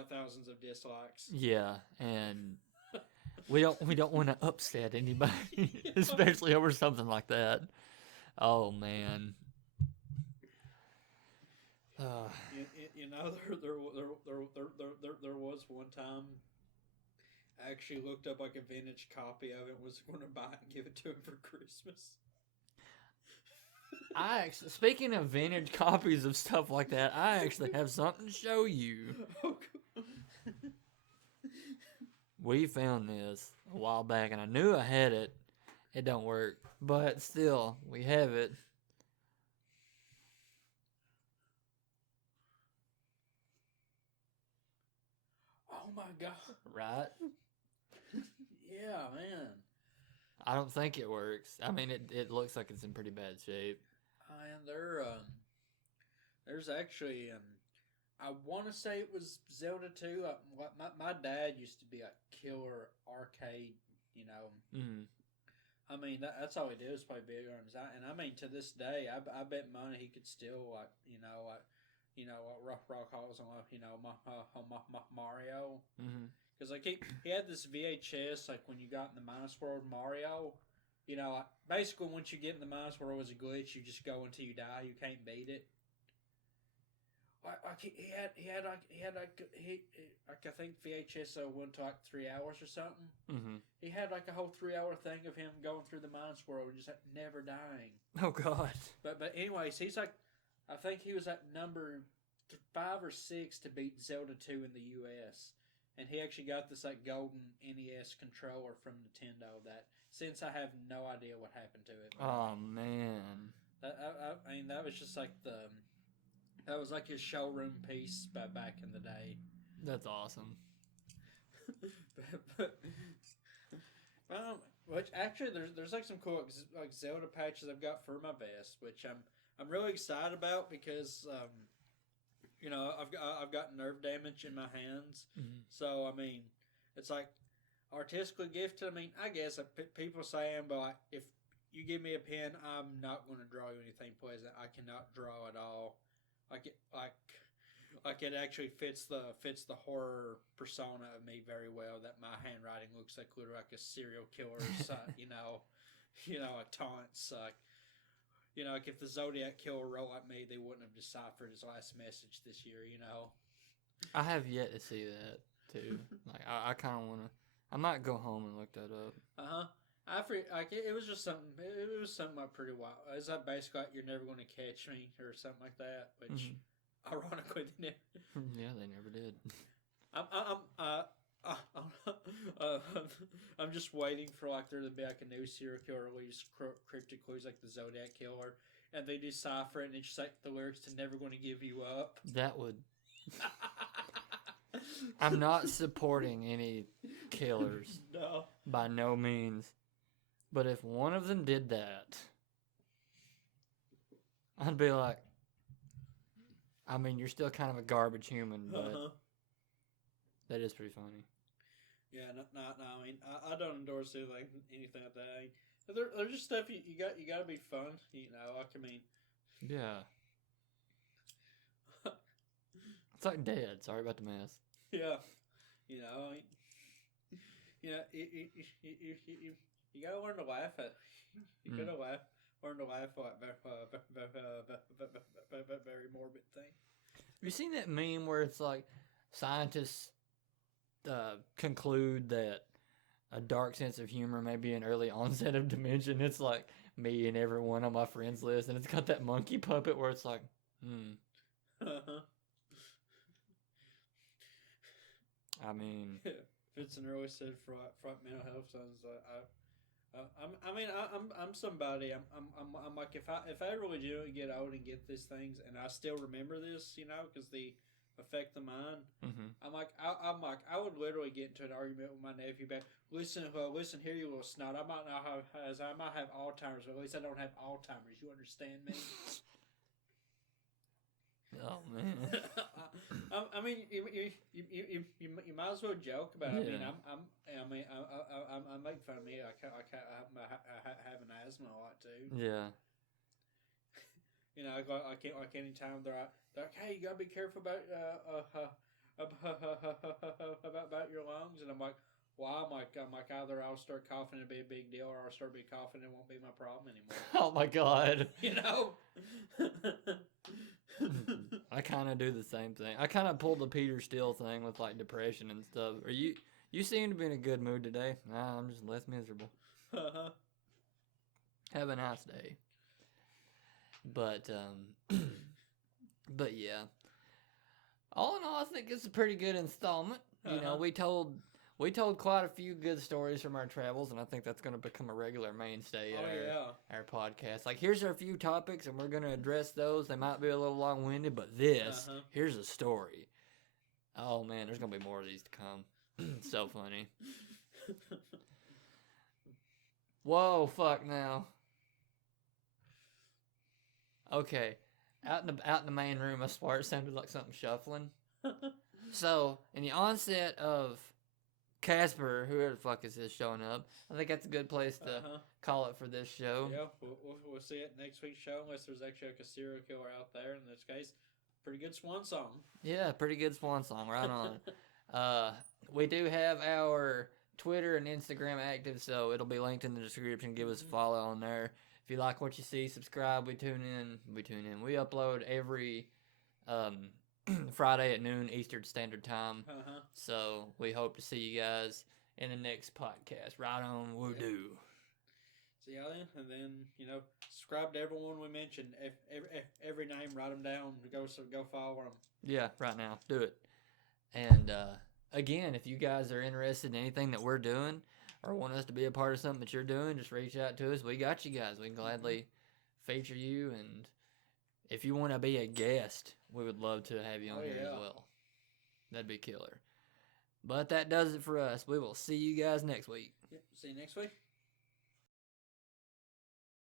thousands of dislikes. Yeah, and we don't want to upset anybody, especially over something like that. Oh man. You know, there was one time I actually looked up like a vintage copy of it and was going to buy it and give it to him for Christmas. Speaking of vintage copies of stuff like that, I actually have something to show you. Oh, cool. We found this a while back, and I knew I had it. It don't work, but still, we have it. Oh my god! Right? Yeah, man. I don't think it works. I mean, it looks like it's in pretty bad shape. And there's actually I want to say it was Zelda 2. My dad used to be a killer arcade, you know. Mm-hmm. I mean, that's all he did was play video games. And I mean, to this day, I bet money he could still rock halls and Mario. Because like he had this VHS, like when you got in the Minus World Mario. You know, basically once you get in the Minus World as a glitch, you just go until you die. You can't beat it. Like he had I think VHS went to like 3 hours or something. Mm-hmm. He had like a whole 3 hour thing of him going through the Minus World and just like never dying. Oh god. But anyways, he's like, I think he was at number 5 or 6 to beat Zelda 2 in the U.S. and he actually got this like golden NES controller from Nintendo. That since I have no idea what happened to it. Oh man, I mean, that was just like that was like his showroom piece back in the day. that's awesome. Which actually there's like some cool like Zelda patches I've got for my vest, which I'm really excited about because you know I've got nerve damage in my hands, so I mean it's like artistically gifted. I mean I guess people say but like, if you give me a pen, I'm not going to draw you anything pleasant. I cannot draw at all. Like it actually fits the horror persona of me very well. That my handwriting looks like literally like a serial killer's, a taunts. You know, like if the Zodiac killer wrote like me, they wouldn't have deciphered his last message this year. You know, I have yet to see that too. Like I kind of want to. I might go home and look that up. It was just something. It was something like pretty wild. It's like basically like, you're never going to catch me or something like that. Which, ironically, they never. Yeah, they never did. I'm just waiting for like there to be like a new serial killer release, cryptic clues like the Zodiac killer, and they decipher it and it's just like the lyrics to "Never Going to Give You Up." That would. I'm not supporting any killers. No. By no means. But if one of them did that, I'd be like, I mean, you're still kind of a garbage human, but that is pretty funny. Yeah, no. I mean, I don't endorse anything like that. There's just stuff you got to be fun, you know. Like I mean, yeah. It's like Dad. Sorry about the mess. Yeah, you know, I mean, you gotta learn to laugh at. You gotta learn to laugh at very morbid thing. Have you seen that meme where it's like scientists conclude that a dark sense of humor may be an early onset of dementia? It's like me and everyone on my friends list, and it's got that monkey puppet where it's like, I mean, Vincent early said front mental health sounds like I'm somebody. I'm like if I really do get old and get these things and I still remember this, you know, because they affect the mind. I'm like I would literally get into an argument with my nephew about listen here, you little snot. I might have Alzheimer's, but at least I don't have Alzheimer's. You understand me? Oh man. I mean, you might as well joke about it. Yeah. I mean, I make fun of me. I have an asthma a lot too. Yeah. You know, like anytime they're like, hey, you gotta be careful about your lungs, and I'm like, why? I'm like either I'll start coughing and be a big deal, or I'll start be coughing and it won't be my problem anymore. Oh my God. You know. I kind of do the same thing. I kind of pulled the Peter Steele thing with like depression and stuff. You seem to be in a good mood today. Nah, I'm just less miserable. Have a nice day. But yeah. All in all, I think it's a pretty good installment. You know, we told quite a few good stories from our travels, and I think that's going to become a regular mainstay at our podcast. Like, here's our few topics, and we're going to address those. They might be a little long-winded, but here's a story. Oh, man, there's going to be more of these to come. So funny. Whoa, fuck now. Okay, out in the main room, I swear it sounded like something shuffling. So, in the onset of Casper, whoever the fuck is this showing up, I think that's a good place to call it for this show. Yeah, we'll see it next week's show, unless there's actually like a serial killer out there. In this case, pretty good swan song. Yeah, pretty good swan song, right on. We do have our Twitter and Instagram active, so it'll be linked in the description. Give us a follow on there. If you like what you see, subscribe. We tune in. We upload every Friday at noon Eastern Standard Time. So we hope to see you guys in the next podcast. Right on, we'll do. See y'all then, and then subscribe to everyone we mentioned. Every name, write them down. Go follow them. Yeah, right now, do it. And again, if you guys are interested in anything that we're doing or want us to be a part of something that you're doing, just reach out to us. We got you guys. We can gladly feature you. And if you want to be a guest, we would love to have you on here as well. That'd be killer. But that does it for us. We will see you guys next week. Yep. See you next week.